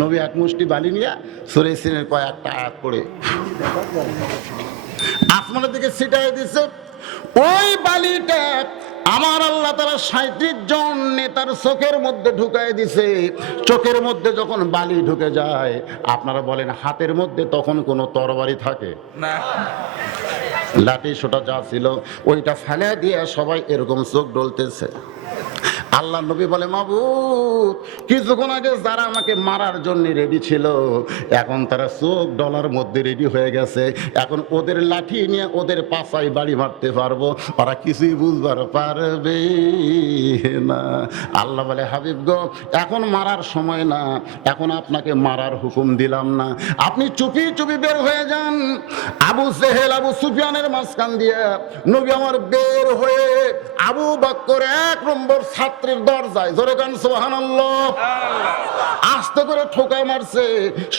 নবী এক মুষ্টি বালি নিয়ে সূরা ইয়াসিনের কয়েকটা আয়াত পড়ে আসমানের দিকে ছিটাই দিছে। ওই বালিটা আমার আল্লাহ তাআলা 37 জন নেতার চোখের মধ্যে ঢুকাই দিছে। চোখের মধ্যে যখন বালি ঢুকে যায়, আপনারা বলেন হাতের মধ্যে তখন কোনো তরবারি থাকে না, লাঠি সোটা যা ছিল ওইটা ফেলে দিয়ে সবাই এরকম চোখ ডলতেছে। আল্লাহ নবী বলে, মাবুদ কিছুক্ষণ আগে যারা আমাকে মারার জন্য রেডি ছিল, এখন তারা চোখ ডলার মধ্যে রেডি হয়ে গেছে, এখন ওদের লাঠি নিয়ে ওদের পাছায় বাড়ি মারতে পারবো, ওরা কিছুই বুঝবার পারবে না। আল্লাহ বলে, হাবিব গো এখন মারার সময় না, এখন আপনাকে মারার হুকুম দিলাম না, আপনি চুপি চুপি বের হয়ে যান। আবু জেহেল আবু সুফিয়ানের মাঝখান দিয়ে নবী আমার বের হয়ে আবু বকর 1 নম্বর ছাত্রের দরজায়, জোরে গান সুবহানাল্লাহ, আস্তে করে ঠোকা মারছে,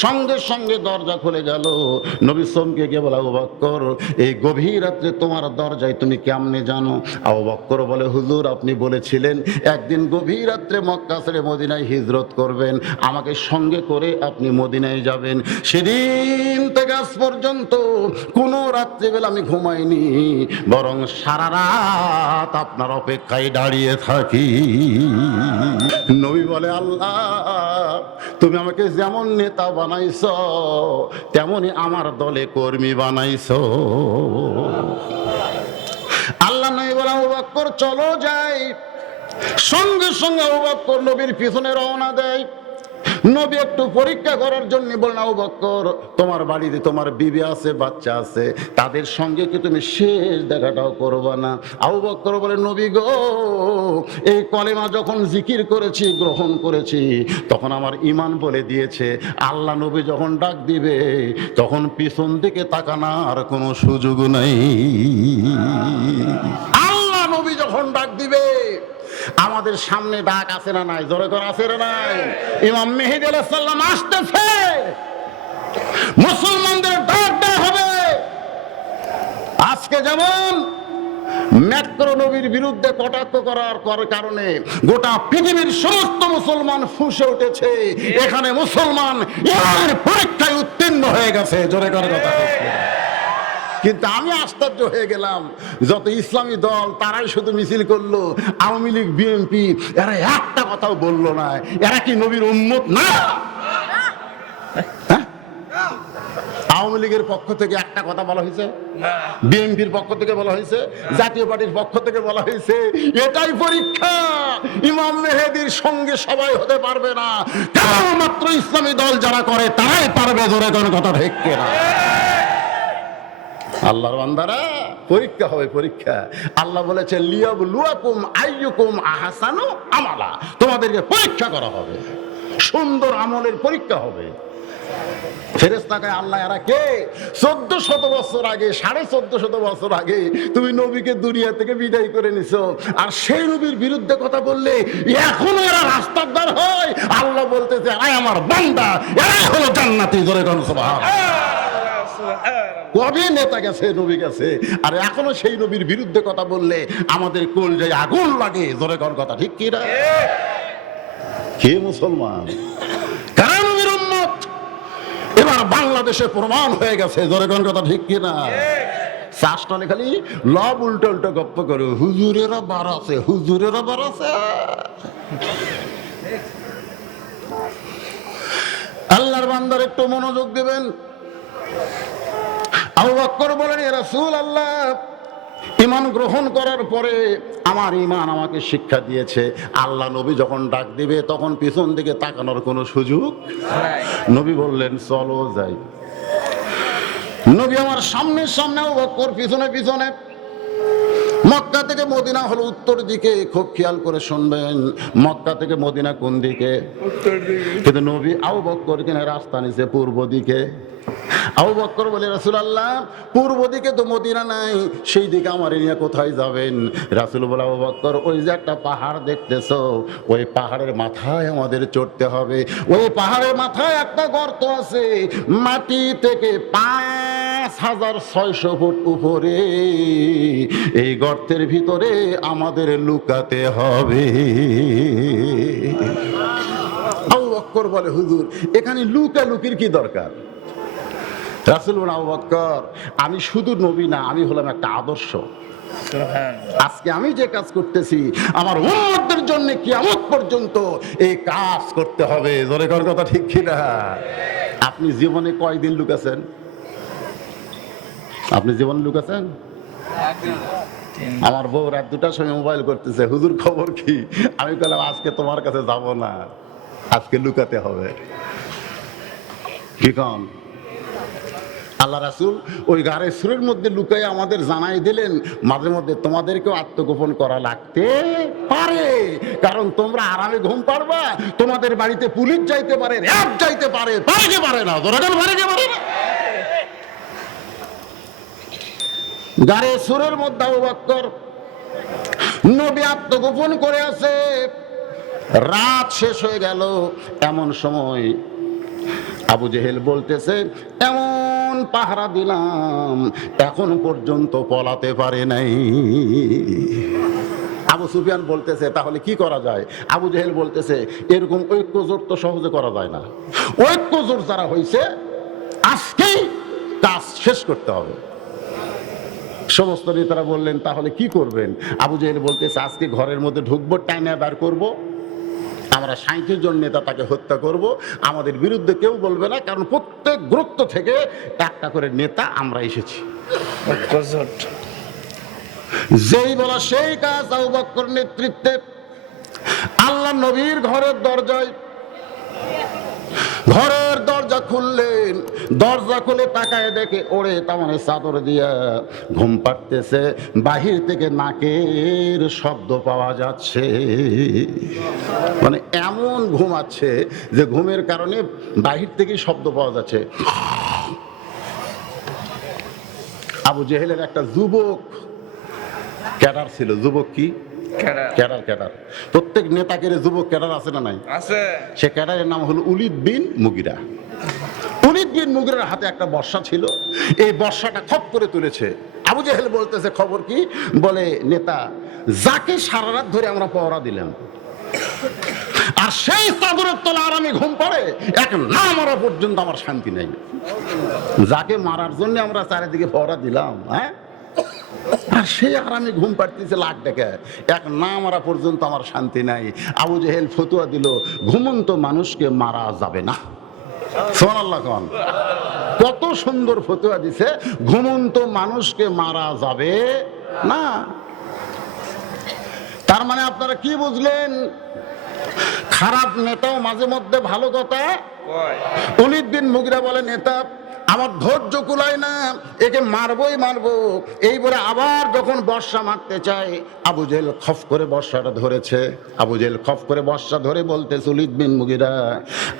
সঙ্গে সঙ্গে দরজা খুলে গেল। নবী চমকে গিয়ে বলে, আবু বকর এই গভীর রাত্রে তোমার দরজায় তুমি কেমনে জানো? আবু বকর বলে, হুজুর আপনি বলেছিলেন একদিন গভীর রাত্রে মক্কা ছেড়ে মদিনায় হিজরত করবেন, আমাকে সঙ্গে করে আপনি মদিনায় যাবেন। সেদিন থেকে আজ পর্যন্ত কোনো রাত্রিবেলা আমি ঘুমাইনি, বরং সারা রাত আপনার আপনার অপেক্ষায় দাঁড়িয়ে থাকি। নবী বলে, আল্লাহ তুমি আমাকে যেমন নেতা বানাইছো তেমনি আমার দলে কর্মী বানাইছো। আল্লাহ নবী বলে, আবু বকর চলো যাই। সঙ্গে সঙ্গে আবু বকর নবীর পিছনে রওনা দেয়। নবী একটু পরীক্ষা করার জন্য বলেন, আবু বকর তোমার বাড়িতে তোমার বিবি আছে, বাচ্চা আছে, তাদের সঙ্গে কি তুমি শেষ দেখাটাও করবা না? আবু বকর বলে, নবী গো, এই কলেমা যখন জিকির করেছি, গ্রহণ করেছি, তখন আমার ঈমান বলে দিয়েছে আল্লাহ নবী যখন ডাক দিবে তখন পিছন দিকে তাকানোর কোনো সুযোগ নাই। আল্লাহ নবী যখন ডাক দিবে, আমাদের সামনে ডাক আছে না নাই? জোরে করে আছে না নাই? ইমাম মেহেদী আলাইহিস সালাম আসতেছে, মুসলমানদের ডাক দেওয়া হবে। আজকে যেমন ম্যাক্রো নবীর বিরুদ্ধে কটাক্ষ করার কারণে গোটা পৃথিবীর সমস্ত মুসলমান ফুঁসে উঠেছে, এখানে মুসলমান এর পরীক্ষায় উত্তীর্ণ হয়ে গেছে। জোরে করে কথা। কিন্তু আমি আশ্চর্য হয়ে গেলাম, যত ইসলামী দল তারাই শুধু মিছিল করলো, আওয়ামী লীগ, বিএনপি এরা একটা কথাও বললো না। এরা কি নবীর উম্মত না? আওয়ামী লীগের পক্ষ থেকে একটা কথা বলা হয়েছে, বিএনপির পক্ষ থেকে বলা হয়েছে, জাতীয় পার্টির পক্ষ থেকে বলা হয়েছে এটাই পরীক্ষা, ইমাম মেহেদীর সঙ্গে সবাই হতে পারবে না, কেবলমাত্র ইসলামী দল যারা করে তারাই পারবে। ধরে কোন কথা ঠিক কিনা? আল্লাহর বান্দারা, পরীক্ষা হবে, পরীক্ষা। আল্লাহ বলেছে লিয়াবলুয়াকুম আইয়ুকুম আহসানু আমালা, তোমাদেরকে পরীক্ষা করা হবে, সুন্দর আমলের পরীক্ষা হবে। ফেরেশতাকে আল্লাহ এরা কে? 1400 বছর আগে, 1450 বছর আগে তুমি নবীকে দুনিয়া থেকে বিদায় করে নিছো, আর সেই নবীর বিরুদ্ধে কথা বললে এখনো এরা রাস্তার দ্বার হয়। আল্লাহ বলতেছে আয় আমার বান্দা, এরাই হলো জান্নাতি। জোরে কোন সুবহানাল্লাহ। কবে নেতা গেছে, নবী গেছে, আর এখনো সেই নবীর বিরুদ্ধে কথা বললে আমাদের কলজায় আগুন লাগে। জোরে কোন কথা ঠিক কি না? কে মুসলমান, কারা নবীর উম্মত? এবার বাংলাদেশে প্রমাণ হয়ে গেছে। জোরে কোন কথা ঠিক কি না? চাষটনে খালি লব উল্টো উল্টো গপ্প করে, হুজুরেরা বার আছে, হুজুরেরা বার আছে। আল্লাহর বান্দার একটু মনোযোগ দেবেন। আবু বকর বলেন, ইয়া রাসূলুল্লাহ, ঈমান গ্রহণ করার পরে আমার ঈমান আমাকে শিক্ষা দিয়েছে আল্লাহ নবী যখন ডাক দিবে তখন পিছন দিকে তাকানোর কোনো সুযোগ নাই। নবী বললেন চলো যাই। নবী আমার সামনে সামনে, আবু বকর পিছনে পিছনে। মক্কা থেকে মদিনা হলো উত্তর দিকে, খুব খেয়াল করে শুনবেন, মক্কা থেকে মদিনা কোন দিকে? উত্তর দিকে। কিন্তু নবী আবু বকর কিনা রাস্তা নিছে পূর্ব দিকে। আবু বকর বলে, রাসূলুল্লাহ পূর্ব দিকে তো মদিনা নাই, সেই দিকে আমার নিয়ে কোথায় যাবেন? রাসূল বলে, আবু বকর ওই যে একটা পাহাড় দেখতেছো, ওই পাহাড়ের মাথায় আমাদের চড়তে হবে। ওই পাহাড়ের মাথায় একটা গর্ত আছে, মাটি থেকে 5600 ফুট উপরে, এই গর্তের ভিতরে আমাদের লুকাতে হবে। আবু বকর বলে, হুজুর এখানে লুকালুকির কি দরকার? রাসূল বলেন, আবু বকর আমি শুধু নবী না, আমি হলাম একটা আদর্শ। আজকে আমি যে কাজ করতেছি আমার উম্মতের জন্য কিয়ামত পর্যন্ত এই কাজ করতে হবে। জোরে কর কথা ঠিক কি না? আপনি জীবনে কয়দিন লুকাছেন? আপনি জীবনে লুকাছেন? আমার বউ রাত 2টার সময় মোবাইল করতেছে, হুজুর খবর কি? আমি বললাম আজকে তোমার কাছে যাব না, আজকে লুকাতে হবে। কি কন? আল্লাহ রাসূল ওই গারে সুরের মধ্যে লুকাই আমাদের জানাই দিলেন, মাঝে মধ্যে তোমাদেরকেও আত্মগোপন করা লাগতে পারে, কারণ তোমরা আরামে ঘুম পারবা, তোমাদের বাড়িতে পুলিশ যাইতে পারে, র‍্যাব যাইতে পারে, পারে পারে না, ধরাগাল পারে পারে না। গারে সুরের মধ্যে আবু বকর নবী আত্মগোপন করে আছে। রাত শেষ হয়ে গেল, এমন সময় আবু জেহেল বলতেছে এমন পাহারা দিলাম এখন পর্যন্ত পলাতে পারে নাই। আবু সুফিয়ান বলতেছে তাহলে কি করা যায়? আবু জেহেল বলতেছে এরকম ঐক্য জোট তো সহজে করা যায় না, ঐক্য জোট যারা হয়েছে আজকেই কাজ শেষ করতে হবে। সমস্ত নেতারা বললেন তাহলে কি করবেন? আবু জেহেল বলতেছে আজকে ঘরের মধ্যে ঢুকবো, টাইনা বার করবো, আমরা 37 জন নেতা তাকে হত্যা করব, আমাদের বিরুদ্ধে কেউ বলবে না, কারণ প্রত্যেক গুরুত্ব থেকে একটা করে নেতা আমরা এসেছি। যেই বলা সেই কাজ। আবু বকর নেতৃত্বে আল্লাহ নবীর ঘরের দরজা খুললেন। দরজা খুলে তাকায় দেখে ওরে তামানে চাদর দিয়া ঘুম পাড়তেছে, বাহির থেকে নাকের শব্দ পাওয়া যাচ্ছে। মানে এমন ঘুমাচ্ছে যে ঘুমের কারণে বাহির থেকে শব্দ পাওয়া যাচ্ছে। আবু জেহেলের একটা যুবক ক্যাডার ছিল। যুবক কি? ক্যাডার। প্রত্যেক নেতাকে যুবক ক্যাডার আছে না নাই? আছে। সে ক্যাডারের নাম হলো উলিদ বিন মুগিরা। উলিদ বিন মুগিরার হাতে একটা বর্শা ছিল। এই বর্শাটা খপ করে তুলেছে। আবু জেহেল বলতেছে খবর কি? বলে নেতা যাকে সারা রাত ধরে আমরা পহরা দিলাম, আর সেই চাদরের তলা আর আমি ঘুম পড়ে, এক না মারা পর্যন্ত আমার শান্তি নেই। যাকে মারার জন্য আমরা চারিদিকে পহরা দিলাম, হ্যাঁ, আর সে আর আমি ঘুম পাড়তেছে লাখ ডেকে, এক না মারা পর্যন্ত আমার শান্তি নাই। আবু জেহেল ফতুয়া দিল ঘুমন্ত মানুষকে মারা যাবে না। সুবহানাল্লাহ। কত সুন্দর ফতুয়া দিছে, ঘুমন্ত মানুষকে মারা যাবে না। তার মানে আপনারা কি বুঝলেন? খারাপ নেতাও মাঝে মধ্যে ভালো কথা। উলিদ বিন মুগিরা বলে নেতা আমার ধৈর্য কুলায় না, একে মারবই মারবো। এই বলে আবার যখন বর্ষা মারতে চায়, আবু জেহেল খফ করে বর্ষাটা ধরেছে। আবু জেহেল খফ করে বর্ষা ধরে বলতে উলিদ বিন মুগিরা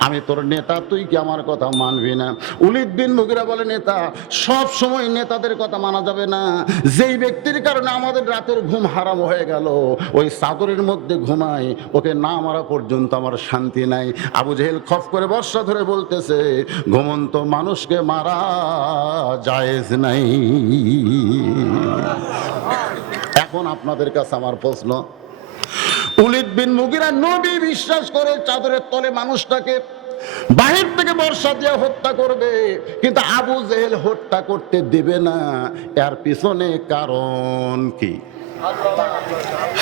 আমি তোর নেতা, তুই কি আমার কথা মানবি না? উলিদ বিন মুগিরা বলে নেতা সব সময় নেতাদের কথা মানা যাবে না। যেই ব্যক্তির কারণে আমাদের রাতের ঘুম হারাম হয়ে গেল, ওই চাদরের মধ্যে ঘুমাই, ওকে না মারা পর্যন্ত আমার শান্তি নাই। আবু জেহেল খফ করে বর্ষা ধরে বলতেছে ঘুমন্ত মানুষকে মারা জায়েজ নাই। এখন আপনাদের কাছে আমার প্রশ্ন, উলিদ বিন মুগিরা নবী বিশ্বাস করে চাদরের তলে মানুষটাকে বাহির থেকে বর্ষা দিয়ে হত্যা করবে, কিন্তু আবু জেহেল হত্যা করতে দেবে না। এর পিছনে কারণ কি?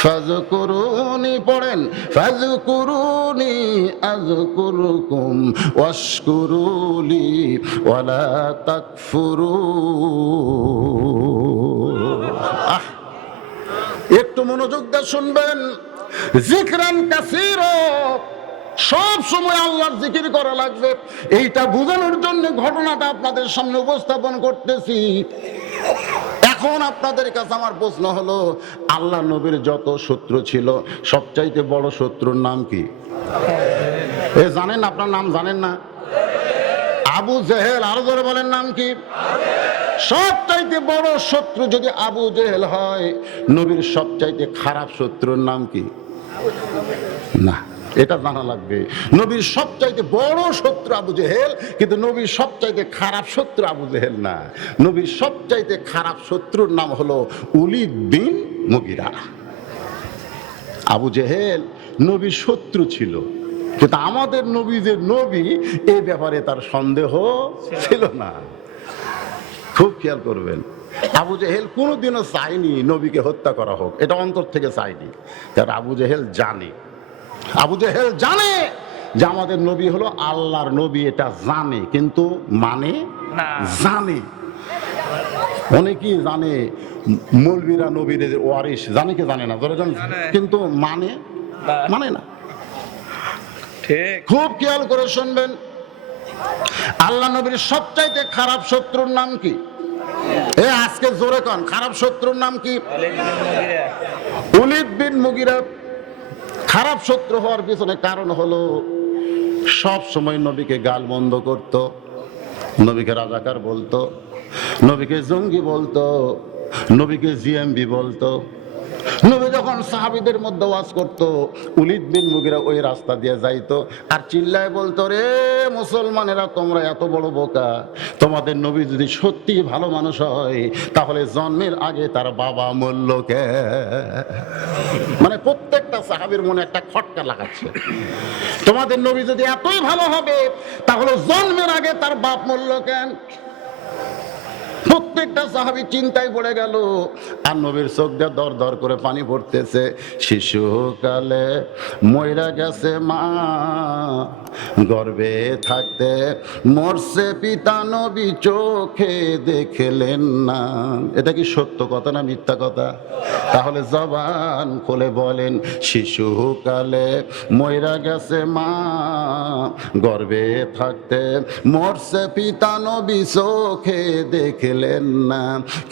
ফাযকুরুনি পড়েন, ফাযকুরুনি আযকুরুকুম ওয়াশকুরুলি ওয়ালা তাকফুরুন। একটু মনোযোগ দিয়ে শুনবেন। যিকরান কাসীরা, সব সময় আল্লাহর জিকির করা লাগবে। এইটা বোঝানোর জন্য ঘটনাটা আপনাদের সামনে উপস্থাপন করতেছি। এখন আপনাদের কাছে আমার প্রশ্ন হলো, আল্লাহ নবীর যত শত্রু ছিল সবচাইতে বড় শত্রুর নাম কি? এ জানেন? আপনার নাম জানেন না? আবু জেহেল। আরো জোরে বলেন নাম কি? সবচাইতে বড় শত্রু যদি আবু জেহেল হয়, নবীর সবচাইতে খারাপ শত্রুর নাম কি? না, এটা জানা লাগবে। নবীর সবচাইতে বড় শত্রু আবু জেহেল, কিন্তু নবীর সবচাইতে খারাপ শত্রু আবু জেহেল না। নবীর সবচাইতে খারাপ শত্রুর নাম হলো উলিদ বিন মুগিরা। আবু জেহেল নবীর শত্রু ছিল, কিন্তু আমাদের নবী যে নবী, এই ব্যাপারে তার সন্দেহ ছিল না। খুব খেয়াল করবেন, আবু জেহেল কোনোদিনও চায়নি নবীকে হত্যা করা হোক, এটা অন্তর থেকে চায়নি। কারণ আবু জেহেল জানে যে আমাদের নবী হলো আল্লাহর নবী, এটা জানে, কিন্তু মানে জানে। অনেকেই জানে মৌলবীরা নবীর ওয়ারিস, জানে কি জানে না? কিন্তু মানে না। খুব খেয়াল করে শুনবেন, আল্লাহ নবীর সবচাইতে খারাপ শত্রুর নাম কি? আজকে জোরে কন, খারাপ শত্রুর নাম কি? উলিদ বিন মুগিরা। খারাপ শত্রু হওয়ার পিছনে কারণ হলো সব সময় নবীকে গালমন্দ করত, নবীকে রাজাকার বলতো, নবীকে জঙ্গি বলতো, নবীকে জিএমবি বলতো। নবী যখন সাহাবীদের মধ্যে ওয়াজ করতো, উলিদ বিন মুগিরা ওই রাস্তা দিয়ে যাইতো আর চিল্লায় বলতো, রে মুসলমানেরা তোমরা এত বড় বোকা, তোমাদের নবী যদি সত্যি ভালো মানুষ হয় তাহলে জন্মের আগে তার বাবা মরল কে? মানে প্রত্যেকটা সাহাবীর মনে একটা খটকা লাগাচ্ছে, তোমাদের নবী যদি এতই ভালো হবে তাহলে জন্মের আগে তার বাপ মরল কেন? প্রত্যেকটা সাহাবী চিন্তায় পড়ে গেল, আর নবীর চোখ দিয়ে দর দর করে পানি পড়তেছে। শিশুকালে মইরা গেছে মা, গর্ভে থাকতে মরছে পিতা, নবী চোখে দেখলেন না। এটা কি সত্য কথা না মিথ্যা কথা? তাহলে জবান খুলে বলেন, শিশুকালে মইরা গেছে মা, গর্ভে থাকতে মরছে পিতা, নবী চোখে দেখলেন না।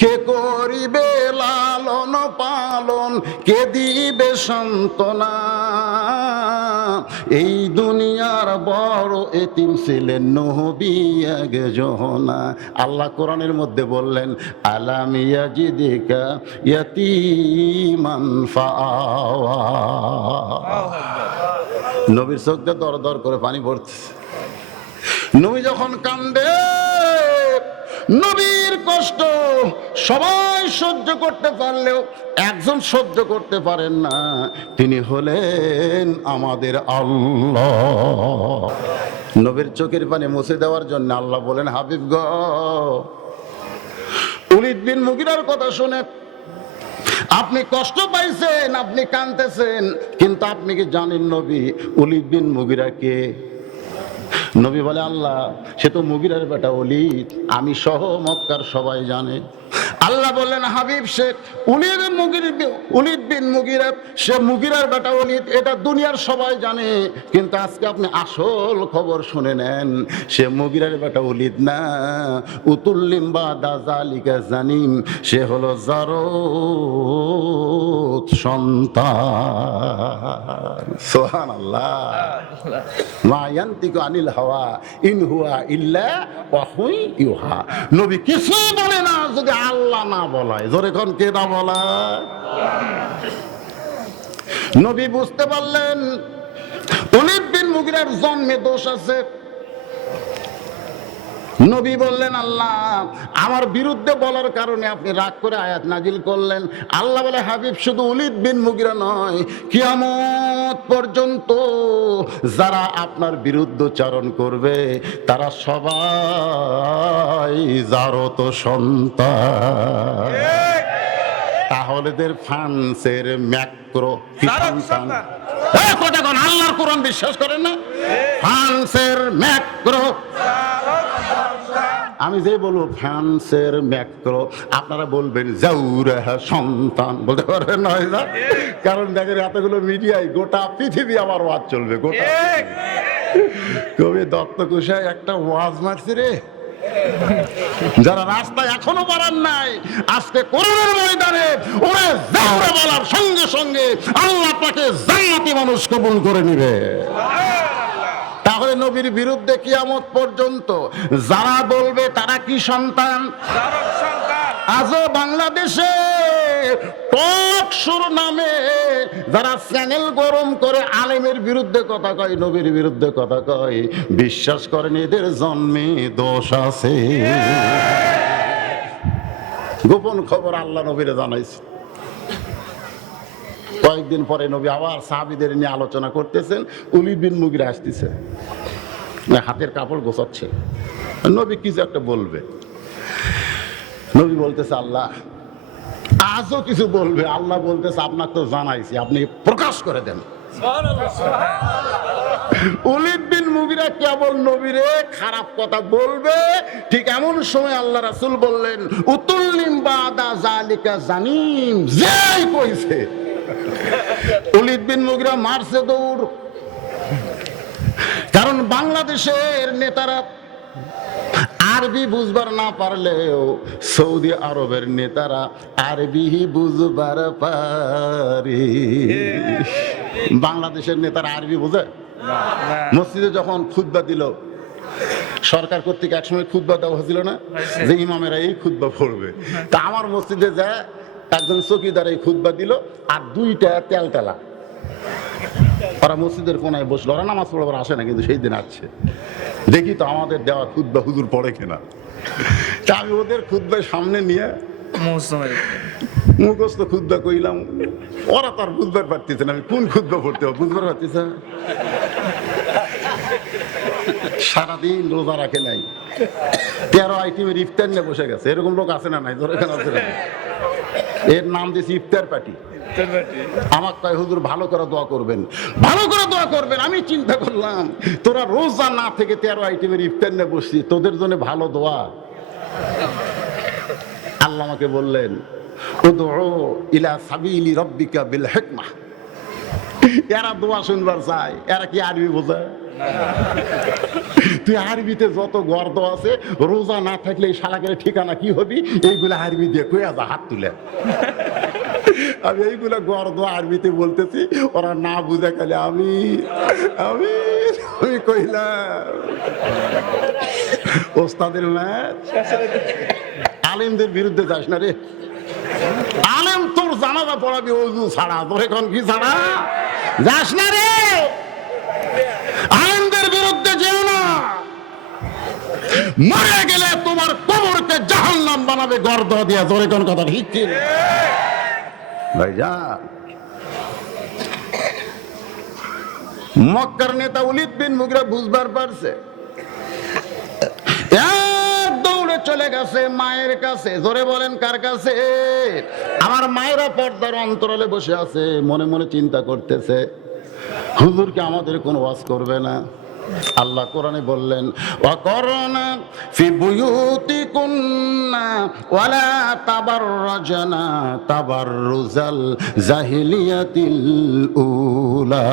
কে করিবে লালন পালন, কে দিবে সান্ত্বনা, এই দুনিয়ার বড় এতিম ছিলেন নবী একজনা। আল্লাহ কোরআনের মধ্যে বললেন, আলাম ইয়াজিদিকা ইয়াতীমান ফাআওয়া। নবীর চোখ দিয়ে দর দর করে পানি পড়তেছে। নবী যখন কান্দে, নবীর কষ্ট সবাই সহ্য করতে পারলেও একজন সহ্য করতে পারেন না, তিনি হলেন আমাদের আল্লাহ। নবীর চোখের পানি মুছে দেওয়ার জন্য আল্লাহ বলেন, হাবিব গো, ওলীদ বিন মুগীরার কথা শুনে আপনি কষ্ট পাইছেন, আপনি কাঁদতেছেন, কিন্তু আপনি কি জানেন নবী ওলীদ বিন মুগীরা কে? নবী বলে, আল্লাহ, সে তো মুগীরার বেটা ওলীদ, আমি সহ মক্কার সবাই জানে। আল্লাহ বললেন, হাবিব, সে ওলীদ বিন মুগীরা, সে মুগীরার বেটা ওলীদ, এটা দুনিয়ার সবাই জানে, কিন্তু আজকে আপনি আসল খবর শুনে নেন। সে মুগীরার বেটা ওলীদ না, উতুল্লিম বা দাজালিকা জানিম, সে হলো জারদ সন্তান। সুবহানাল্লাহ। মা ইয়ান্তিকু আনিল হাওয়া ইন হুয়া ইল্লা ওয়াহুই ইউহা। নবী কিছুই বলে না যদি আল্লাহ না বলায়। জোরে কোন কে না বলায়? নবী বুঝতে পারলেন ওলীদ বিন মুগীরার জন্মে দোষ আছে। নবী বললেন, আল্লাহ, আমার বিরুদ্ধে বলার কারণে আপনি রাগ করে আয়াত নাজিল করলেন। আল্লাহ বলে, হাবিব, শুধু ওলীদ বিন মুগীরা নয়, কিয়ামত পর্যন্ত যারা আপনার বিরুদ্ধচারণ করবে তারা সবাই জারত সন্তান। তাহলে ফ্রান্সের ম্যাক্রো কি সন্তান? আল্লাহর কোরআন বিশ্বাস করেন না? ফ্রান্সের ম্যাক্রো, আমি যে বলবো ফ্রান্সের ম্যাক্রো, আপনারা বলবেন জাউরাহা সন্তান। বলতে পারবেন না? কারণ দেখেন এতগুলো মিডিয়ায় গোটা পৃথিবী আমার ওয়াজ চলবে। গোটা কবি দত্ত কুশায় একটা ওয়াজ মারছে রে, যারা রাস্তায় এখনো পারেন নাই, আজকে কোরআনের ময়দানে ওরে জাউরা বলার সঙ্গে সঙ্গে আল্লাহ তাকে জান্নাতি মানুষ কবুল করে নিবে। তাহলে নবীর বিরুদ্ধে কিয়ামত পর্যন্ত যারা বলবে তারা কি সন্তান? আজও বাংলাদেশে টক শোর নামে যারা চ্যানেল গরম করে আলেমের বিরুদ্ধে কথা কয়, নবীর বিরুদ্ধে কথা কয়, বিশ্বাস করেন এদের জন্মে দোষ আছে। গোপন খবর আল্লাহ নবীরে জানাইছে। কয়েকদিন পরে নবী আবার সাহাবীদের নিয়ে আলোচনা করতেছেন। ওলীদ বিন মুগীরা আসতেছে, হাতের কাপড় গোছাচ্ছে। নবী কিছু একটা বলবে, নবী বলতেছে, আল্লাহ আজও কিছু বলবে। আল্লাহ বলতেছে, আপনাকে তো জানাইছি, আপনি প্রকাশ করে দেন। ওলীদ বিন মুগীরা কেবল নবীরে খারাপ কথা বলবে, ঠিক এমন সময় আল্লাহ রাসূল বললেন, উতুল্লিম বাদা জালিকা জানিম, যেই কইছে। ওলীদ বিন মুগীরা মারছে দৌড়। কারণ বাংলাদেশের নেতারা আরবি বুঝবার না পারলেও সৌদি আরবের নেতারা আরবি বুঝবার পারে। বাংলাদেশের নেতারা আরবি বুঝে? মসজিদে যখন খুতবা দিল, সরকার কর্তৃক একসময় খুতবা দেওয়া হয়েছিল না, যে ইমামেরা এই খুতবা পড়বে। তা আমার মসজিদে যায় একজন চৌকিদার এই খুতবা দিল, আর দুইটা তেলতেলা ওরা মসজিদের কোনায় বসলো। ওরা নামাজ পড়াবার আসে না, কিন্তু সেই দিন আসছে। দেখি তো আমাদের দেওয়া খুতবা হুজুর পড়ে কিনা। তা আমি ওদের খুতবায় সামনে নিয়ে মুখস্থ খুতবা কইলাম। ওরা তার বুঝবার পারতেছে না আমি কোন খুতবা পড়তে হবে, বুঝবার পারতেছে। সারাদিন রোজা রাখে নাই, 13 আইটেমের ইফতার নিয়ে বসে গেছে। এরকম লোক আছে না নাই? ধরে কেন আছে না? এর নাম দিয়েছি ইফতার পার্টি। আমার কয় হুজুর ভালো করে দোয়া করবেন, ভালো করে দোয়া করবেন। আমি চিন্তা করলাম তোরা রোজা না থেকে 13 আইটেমের ইফতার নিয়ে বসছি, তোদের জন্য ভালো দোয়া। আল্লাহ আমাকে বললেন উদউ ইলা সাবিলি রাব্বিকা বিল হিকমাহ। এরা দোয়া শুনবার চায়, এরা কি আরবি বোঝে? তুই আরবিতে যত গর্দ আছে, রোজা না থাকলে এই শালাকের ঠিকানা কি হবি, এইগুলা আরবি দিয়ে কইয়া যা, হাত তুলে। আমি এইগুলা গর্দ আরবিতে বলতেছি, ওরা না বুঝে গেলে আমি আমি আমি কইলাম ওস্তাদের ম্যাচ। আলেমদের বিরুদ্ধে যাস না রে। আলেম তোর জানাজা পড়াবি ওযু ছাড়া, তোর এখন কি ছাড়া যাস না রে। আলেমদের বিরুদ্ধে যেও না, মরে গেলে তোমার কবরকে জাহান্নাম বানাবে গর্দ দিয়া। তোর এখন কথা ঠিক কি ভাইজান? মক্কার নেতা ওলীদ বিন মুগীরা বুঝবার পারছে, দৌড়ে চলে গেছে মায়ের কাছে। জোরে বলেন কার কাছে? আমার মায়েরা পর্দার অন্তরালে বসে আছে, মনে মনে চিন্তা করতেছে হুজুর কি আমাদের কোনো ওয়াজ করবে না? আল্লাহ কোরআনে বললেন ওয়াকরনা ফি বুয়ুতিকুন্না ওয়ালা তাবাররাজনা তাবাররুজাল জাহিলিয়াতিল উলা।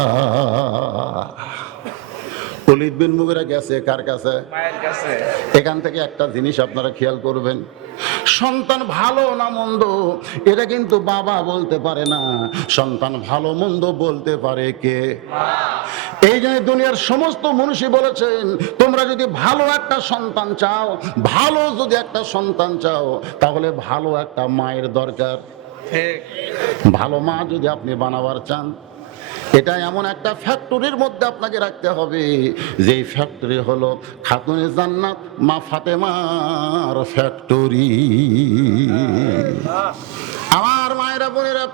ওলীদ বিন মুগীরা গেছে কার কাছে? মায়ের কাছে। এখান থেকে একটা জিনিস আপনারা খেয়াল করবেন, সন্তান ভালো না মন্দ এটা কিন্তু বাবা বলতে পারে না, সন্তান ভালো মন্দ বলতে পারে কে? এই জন্য দুনিয়ার সমস্ত মানুষই বলেছেন তোমরা যদি ভালো একটা সন্তান চাও, ভালো যদি একটা সন্তান চাও, তাহলে ভালো একটা মায়ের দরকার। ভালো মা যদি আপনি বানাবার চান, এটা এমন একটা ফ্যাক্টরির মধ্যে আপনাকে রাখতে হবে, যেই ফ্যাক্টরি হলো খাতুনে জান্নাত মা ফাতেমার ফ্যাক্টরি। আমার মায়েরা বোনেরা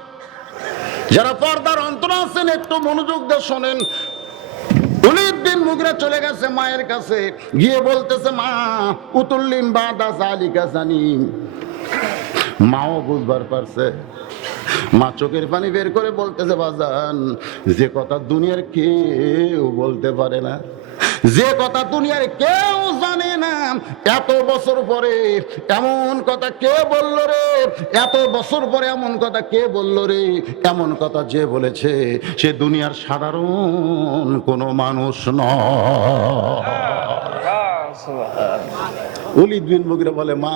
যারা পর্দার অন্তরে আছেন, একটু মনোযোগ দিয়ে শোনেন। ওলীদ বিন মুগীরা চলে গেছে মায়ের কাছে, গিয়ে বলতেছে মা উতুল্লিম বাদা যালিকা জানিম। মাও বুঝবার পারছে, মা চোখের পানি বের করে বলতেছে বাজান, যে কথা দুনিয়ার কেউ বলতে পারে না, যে কথা দুনিয়ার কেউ জানে না, এত বছর পরে এমন কথা কে বলল রে? এত বছর পরে এমন কথা কে বলল রে? এমন কথা যে বলেছে সে দুনিয়ার সাধারণ কোনো মানুষ নয়। ওলীদ বিন মুগীরা বলে মা,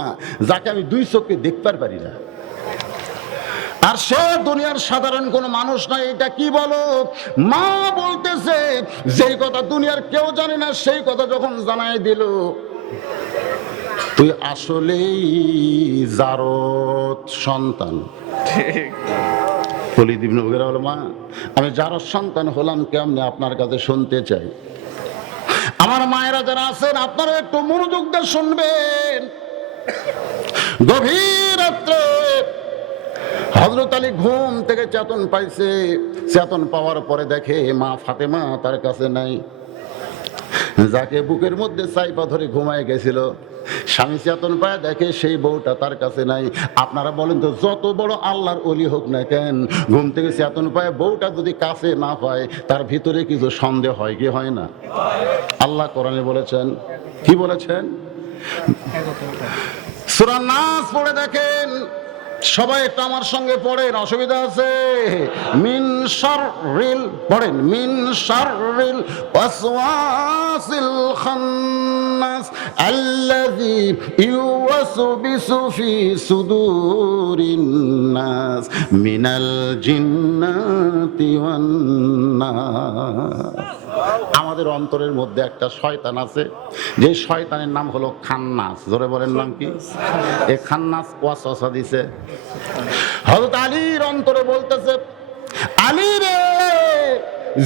যাকে আমি 2 চোখে দেখতে পারি না, আর সে দুনিয়ার সাধারণ কোনো মানুষ নয়, এটা কি বলো? মা বলতেছে যেই কথা দুনিয়ার কেউ জানে না, সেই কথা যখন জানাই দিল, তুই আসলেই জারদ সন্তান। ওলীদ বিন মুগীরা বলে মা, আমি জারদ সন্তান হলাম কেমনে আপনার কাছে শুনতে চাই। আমার মায়েরা যারা আছেন আপনারা একটু মনোযোগ দিয়ে শুনবেন। গভীর রাত্রে হযরত আলী ঘুম থেকে চেতন পাইছে। চেতন পাওয়ার পরে দেখে মা ফাতেমা তার কাছে নাই, যাকে বুকের মধ্যে চাইপা ধরে ঘুমায় গেছিল। স্বামী চেতন পায় দেখে সেই বউটা তার কাছে নাই। আপনারা বলেন তো, যত বড় আল্লাহর ওলি হোক না কেন, ঘুম থেকে চেতন পায় বউটা যদি কাছে না পায়, তার ভিতরে কিছু সন্দেহ হয় কি হয় না? আল্লাহ কোরআনে বলেছেন, কি বলেছেন? সূরা নাস পড়ে দেখেন, সবাই একটু আমার সঙ্গে পড়েন, অসুবিধা আছে? মিন শাররিল, পড়েন, মিন শাররিল ওয়াসওয়াসিল খান্নাস আল্লাযী ইউওয়াসবিসু ফি সুদুরিন নাস মিনাল জিন্নাতি ওয়ান নাস। আমাদের অন্তরের মধ্যে একটা শয়তান আছে, যে শয়তানের নাম হলো খান্নাস। ধরে বলেন নাম কি? এই খান্নাস ওয়াসওয়াসা দিছে। হযরত আলীর অন্তরে বলতেছে, আলী রে,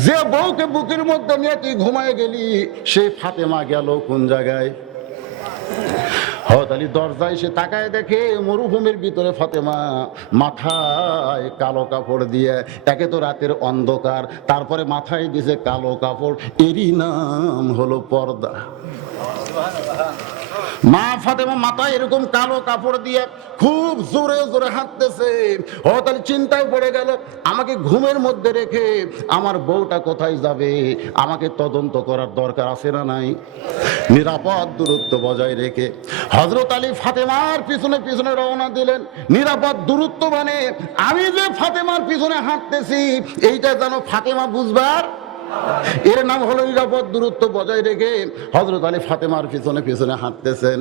যে বউকে বুকের মধ্যে নিয়ে তুই ঘুমায় গেলি, সেই ফাতেমা গেল কোন জায়গায়? হযরত আলী দরজায় এসে তাকায় দেখে মরুভূমির ভিতরে ফাতেমা মাথায় কালো কাপড় দিয়ে, একে তো রাতের অন্ধকার, তারপরে মাথায় দিয়েছে কালো কাপড়, এরই নাম হলো পর্দা। মা ফাতেমা মাথায় এরকম কালো কাপড় দিয়ে খুব জোরে জোরে হাঁটতেছে। হযরত আলী চিন্তায় পড়ে গেল, আমাকে ঘুমের মধ্যে রেখে আমার বউটা কোথায় যাবে, আমাকে তদন্ত করার দরকার আছে না নাই? নিরাপদ দূরত্ব বজায় রেখে হযরত আলী ফাতেমার পিছনে পিছনে রওনা দিলেন। নিরাপদ দূরত্ব মানে আমি যে ফাতেমার পিছনে হাঁটতেছি এইটা যেন ফাতেমা বুঝবার, এর নাম হলো নিরাপদ দূরত্ব বজায় রেখে হযরত আলী ফাতেমার পিছনে পিছনে হাঁটতেছেন।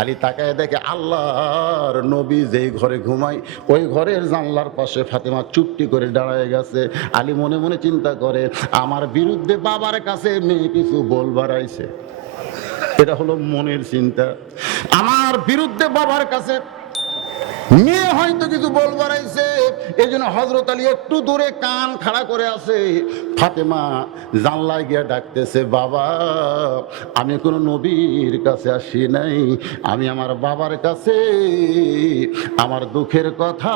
আলী তাকায় দেখে আল্লাহর নবী যেই ঘরে ঘুমায় ওই ঘরের জানলার পাশে ফাতেমা চুপটি করে দাঁড়ায় গেছে। আলী মনে মনে চিন্তা করে, আমার বিরুদ্ধে বাবার কাছে মেয়ে কিছু বলবার আইছে। এটা হলো মনের চিন্তা। আমার বিরুদ্ধে বাবার কাছে মেয়ে হয়তো কিছু বলবার আইছে। এই জন্য হযরত আলী একটু দূরে কান খাড়া করে আছে। ফাতেমা জানলায় গিয়ে ডাকতেছে, বাবা আমি কোনো নবীর কাছে আসি নাই, আমি আমার বাবার কাছে আমার দুঃখের কথা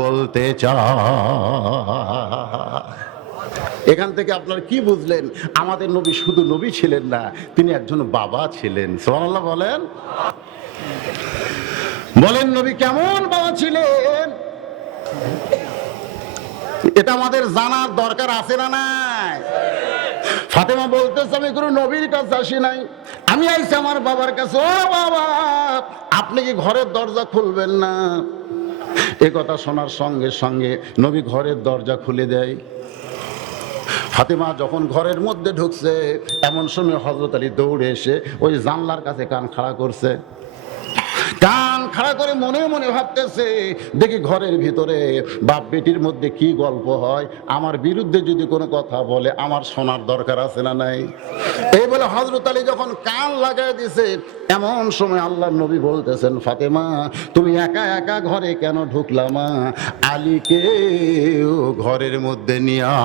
বলতে চাই। এখান থেকে আপনারা কি বুঝলেন? আমাদের নবী শুধু নবী ছিলেন না, তিনি একজন বাবা ছিলেন। সুবহানাল্লাহ বলেন। বলেন নবী কেমন বাবা ছিলেন, এটা আমাদের জানার দরকার আছে না নাই? ফাতেমা বলতেছে, আমি কোনো নবীর কাছে আসি নাই, আমি আইছি আমার বাবার কাছে। ও বাবা, আপনি কি ঘরের দরজা খুলবেন না? এ কথা শোনার সঙ্গে সঙ্গে নবী ঘরের দরজা খুলে দেয়। ফাতেমা যখন ঘরের মধ্যে ঢুকছে এমন সময় হযরত আলী দৌড়ে এসে ওই জানলার কাছে কান খাড়া করছে। কান খাড়া করে মনে মনে ভাবতেছে, দেখি ঘরের ভিতরে বাপ বেটির মধ্যে কি গল্প হয়, আমার বিরুদ্ধে যদি কোনো কথা বলে আমার শোনার দরকার আছে না নাই? এই বলে হযরত আলী যখন কান লাগায় দিছে এমন সময় আল্লাহর নবী বলতেছেন, ফাতেমা তুমি একা একা ঘরে কেন ঢুকলা মা? আলীকে ঘরের মধ্যে নিয়ে আয়।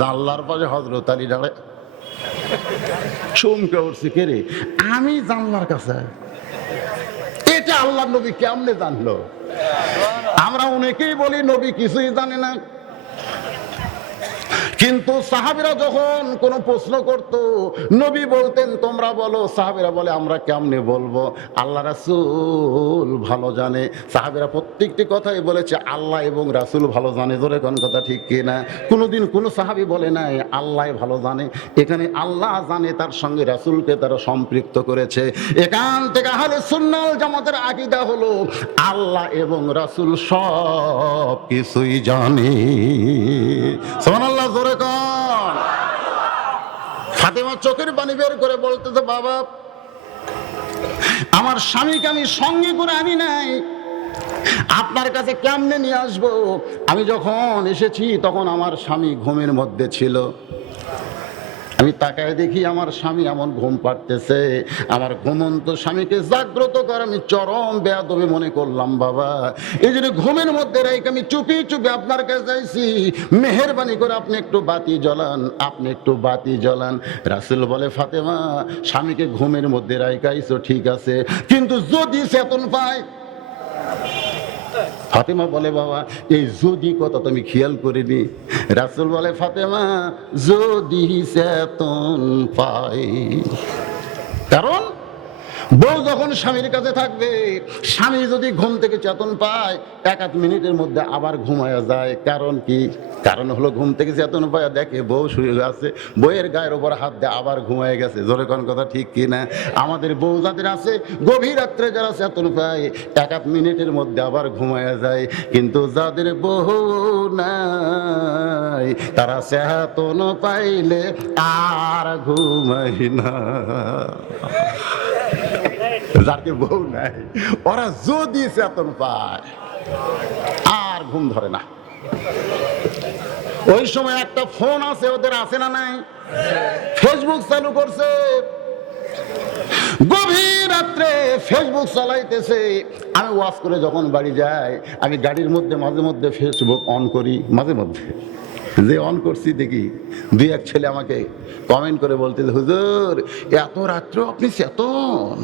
জানলার পাশে হযরত আলী দাঁড়ায় চমকে উঠছে, কে রে? আমি জানলার কাছে? এটা আল্লাহর নবী কেমনে জানলো? আমরা অনেকেই বলি নবী কিছুই জানে না, কিন্তু সাহাবীরা যখন কোনো প্রশ্ন করত নবী বলতেন তোমরা বলো। সাহাবীরা বলে আমরা কেমনে বলবো, আল্লাহ রাসূল ভালো জানে। সাহাবীরা প্রত্যেকটি কথাই বলেছে আল্লাহ এবং রাসূল ভালো জানে। জোরে কোন কথা ঠিক কিনা? কোনোদিন কোনো সাহাবী বলে নাই আল্লাহ ভালো জানে। এখানে আল্লাহ জানে, তার সঙ্গে রাসূলকে তারা সম্পৃক্ত করেছে। এখান থেকে আহলে সুন্নাহ ওয়াল জামাতের আকীদা হলো আল্লাহ এবং রাসূল সব কিছুই জানে। সুবহানাল্লাহ। জোরে কোন। ফাতেমা চোখের পানি বের করে বলতেছে, বাবা আমার স্বামীকে আমি সঙ্গে করে আনি নাই, আপনার কাছে কেমনে নিয়ে আসবো? আমি যখন এসেছি তখন আমার স্বামী ঘুমের মধ্যে ছিল। আমি তাকায় দেখি আমার স্বামী এমন ঘুম পাড়তেছে। আমার ঘুমন্ত স্বামীকে জাগ্রত করে আমি চরম বেয়াদবি মনে করলাম বাবা। এই জন্য ঘুমের মধ্যে রেখে আমি চুপি চুপি আপনার কাছে যাইছি, মেহেরবানি করে আপনি একটু বাতি জ্বলান, আপনি একটু বাতি জ্বলান। রাসূল বলে, ফাতেমা স্বামীকে ঘুমের মধ্যে রাইকাইছো ঠিক আছে, কিন্তু যদি চেতন পায়? ফাতেমা বলে, বাবা এই যদি কথা তো আমি খেয়াল করিনি। রাসূল বলে, ফাতেমা যদি চেতন পাই, কারণ বউ যখন স্বামীর কাছে থাকবে, স্বামী যদি ঘুম থেকে চেতন পায় এক আধ মিনিটের মধ্যে আবার ঘুমায়া যায়। কারণ কি? কারণ হলো ঘুম থেকে চেতন পায় দেখে বউ শুয়ে আছে, বউয়ের গায়ের ওপর হাত দিয়ে আবার ঘুমায় গেছে। জোরে কোন কথা ঠিক কিনা? আমাদের বউ যাদের আছে গভীর রাত্রে যারা চেতন পায় এক আধ মিনিটের মধ্যে আবার ঘুমায়া যায়, কিন্তু যাদের বউ নাই তারা চেতন পাইলে আর ঘুমায় না। যাদের বউ নাই ওরা যদি চেতন পায় আর ঘুম ধরে না। ওই সময় একটা ফোন আছে ওদের, আছে না নাই? ফেসবুক চালু করছে, গভীর রাত্রে ফেসবুক চালাইতেছে। আমি ওয়াজ করে যখন বাড়ি যাই আমি গাড়ির মধ্যে মাঝে মধ্যে ফেসবুক অন করি। মাঝে মধ্যে যে অন করছি দেখি দুই এক ছেলে আমাকে কমেন্ট করে বলতেছে, হুজুর এত রাত্র আপনি চেতন।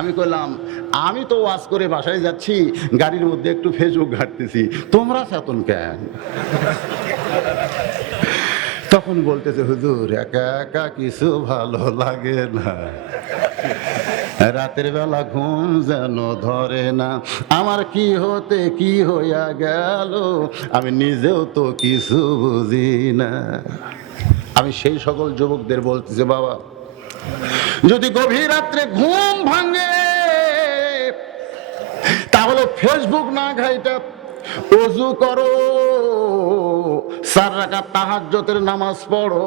আমি কইলাম, আমি তো ওয়াজ করে বাসায় যাচ্ছি, গাড়ির মধ্যে একটু ফেসবুক ঘাঁটতেছি, তোমরা চেতন কেন? তখন বলতেছে, হুজুর একা একা কিছু ভালো লাগে না, রাতের বেলা ঘুম যেন ধরে না, আমার কি হতে কি হইয়া গেল আমি নিজেও তো কিছু বুঝি না। আমি সেই সকল যুবকদের বলতেছি, বাবা যদি গভীর রাত্রে ঘুম ভাঙে তাহলে ফেসবুক না ঘাইটা ওযু করো, 4 রাকাত তাহাজ্জুদের নামাজ পড়ো,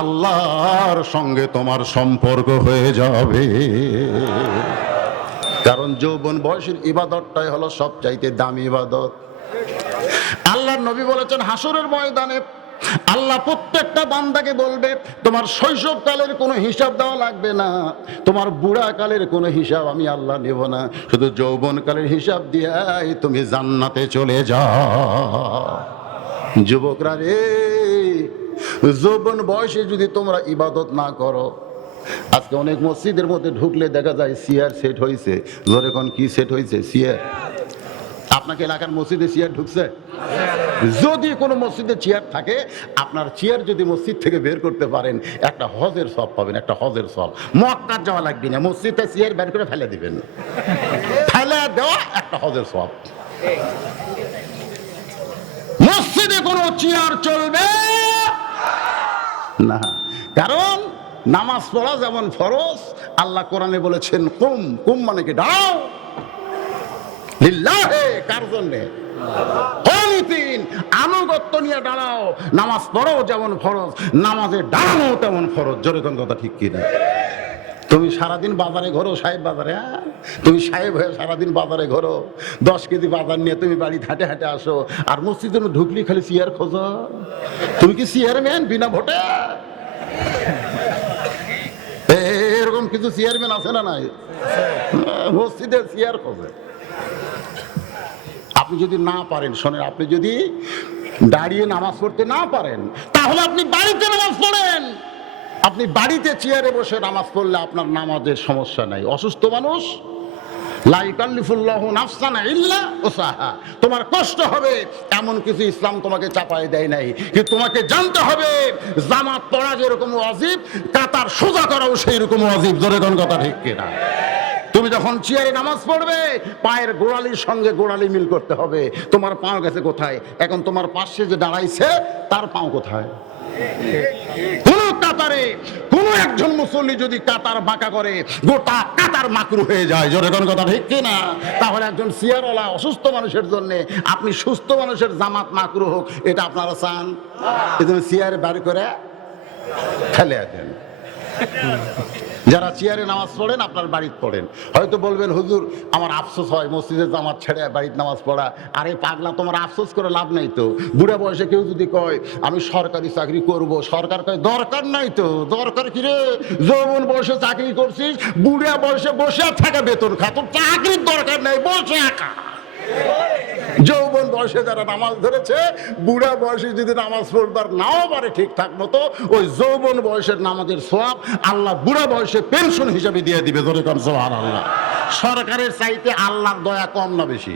আল্লাহর সঙ্গে তোমার সম্পর্ক হয়ে যাবে। কারণ যৌবন বয়সের ইবাদতটাই হলো সবচাইতে দামি ইবাদত। আল্লাহর নবী বলেছেন, হাসরের ময়দানে আল্লাহ প্রত্যেকটা বান্দাকে বলবে, তোমার শৈশবকালের কোনো হিসাব দেওয়া লাগবে না, তোমার বুড়াকালের কোনো হিসাব আমি আল্লাহ নেব না, শুধু যৌবনকালের হিসাব দিয়াই তুমি জান্নাতে চলে যাও। যুবকরা রে, যৌবন বয়সে যদি তোমরা ইবাদত না করো, আজকে অনেক মসজিদের মধ্যে ঢুকলে দেখা যায় চেয়ার সেট হয়েছে। জোরে কোন কি সেট হয়েছে? চেয়ার। আপনাকে এলাকার মসজিদে চেয়ার ঢুকছে? যদি কোনো মসজিদে চেয়ার থাকে, আপনার চেয়ার যদি মসজিদ থেকে বের করতে পারেন, একটা হজের সওয়াব পাবেন, একটা হজের সওয়াব। মক্কা যাওয়া লাগবে না, মসজিদে চেয়ার বের করে ফেলে দিবেন, ফেলে দেওয়া একটা হজের সওয়াব। মসজিদে কোনো চেয়ার চলবে না, কারণ নামাজ পড়া যেমন ফরজ, আল্লাহ কোরআনে বলেছেন কুম, কুম মানে কি দাও লিল্লাহে, কার জন্যে? আনুগত্য নিয়ে দাঁড়াও। নামাজ পড়ো যেমন ফরজ, নামাজে দাঁড়ানো তেমন ফরজ। জোরে কোন কথা ঠিক কিনা? তুমি সারাদিন বাজারে ঘোরো, সাহেব বাজারে, তুমি সাহেব হয়ে সারাদিন বাজারে ঘোরো, 10 কেজি বাজার নিয়ে তুমি বাড়ি হাঁটে হাঁটে আসো, আর মসজিদে ঢুকলি খালি চেয়ার খোঁজো। তুমি কি চেয়ারম্যান বিনা ভোটে? এরকম কিছু চেয়ারম্যান আছে না নাই? মসজিদে চেয়ার খোঁজে। আপনি যদি না পারেন, শোনেন, আপনি যদি দাঁড়িয়ে নামাজ পড়তে না পারেন, তাহলে আপনি বাড়িতে নামাজ পড়েন। আপনি বাড়িতে চেয়ারে বসে নামাজ পড়লে আপনার নামাজের সমস্যা নাই। অসুস্থ মানুষ, লা ইউকাল্লিফুল্লাহু নাফসান ইল্লা উসাহা, তোমার কষ্ট হবে এমন কিছু ইসলাম তোমাকে চাপায় দেয় নাই। কিন্তু তোমাকে জানতে হবে, জামাত পড়া যেরকম ওয়াজিব, কাতার সোজা করাও সেই রকম ওয়াজিব। জোরে কোন কথা ঠিক কিনা? তুমি যখন চেয়ারে নামাজ পড়বে, পায়ের গোড়ালির সঙ্গে গোড়ালি মিল করতে হবে। তোমার পাও গেছে কোথায়? এখন তোমার পাশে যে দাঁড়াইছে তার পাও কোথায়? কোন কাতারে কোন একজন মুসল্লি যদি কাতার বাঁকা করে, গোটা কাতার মাকরু হয়ে যায়। জোরে কোন কথা ঠিক কিনা? তাহলে একজন চেয়ারওয়ালা অসুস্থ মানুষের জন্য, আপনি সুস্থ মানুষের জামাত মাকরু হোক, এটা আপনারা চান? এজন্য চেয়ারে বাড়ি করে ফেলে দেন। যারা চেয়ারে নামাজ পড়েন, আপনার বাড়িতে পড়েন। হয়তো বলবেন, হুজুর আমার আফসোস হয় মসজিদে জামাত ছেড়ে বাড়িতে নামাজ পড়া। আরে পাগলা, তোমার আফসোস করে লাভ নাই তো। বুড়া বয়সে কেউ যদি কয় আমি সরকারি চাকরি করব, সরকার কয় দরকার নাই তো। দরকার কি রে? যৌবন বয়সে চাকরি করছিস, বুড়া বয়সে বসে থাকা বেতন খা, তোর চাকরির দরকার নাই, বসে একা। যৌবন বয়সে যারা নামাজ ধরেছে, বুড়া বয়সে যদি নামাজ পড়বার নাও পারে ঠিকঠাক মতো, ওই যৌবন বয়সের নামাজের সওয়াব আল্লাহ বুড়া বয়সে পেনশন হিসাবে দিয়ে দিবে। ধরে কম সুবহানাল্লাহ। সরকারের চাইতে আল্লাহর দয়া কম না বেশি?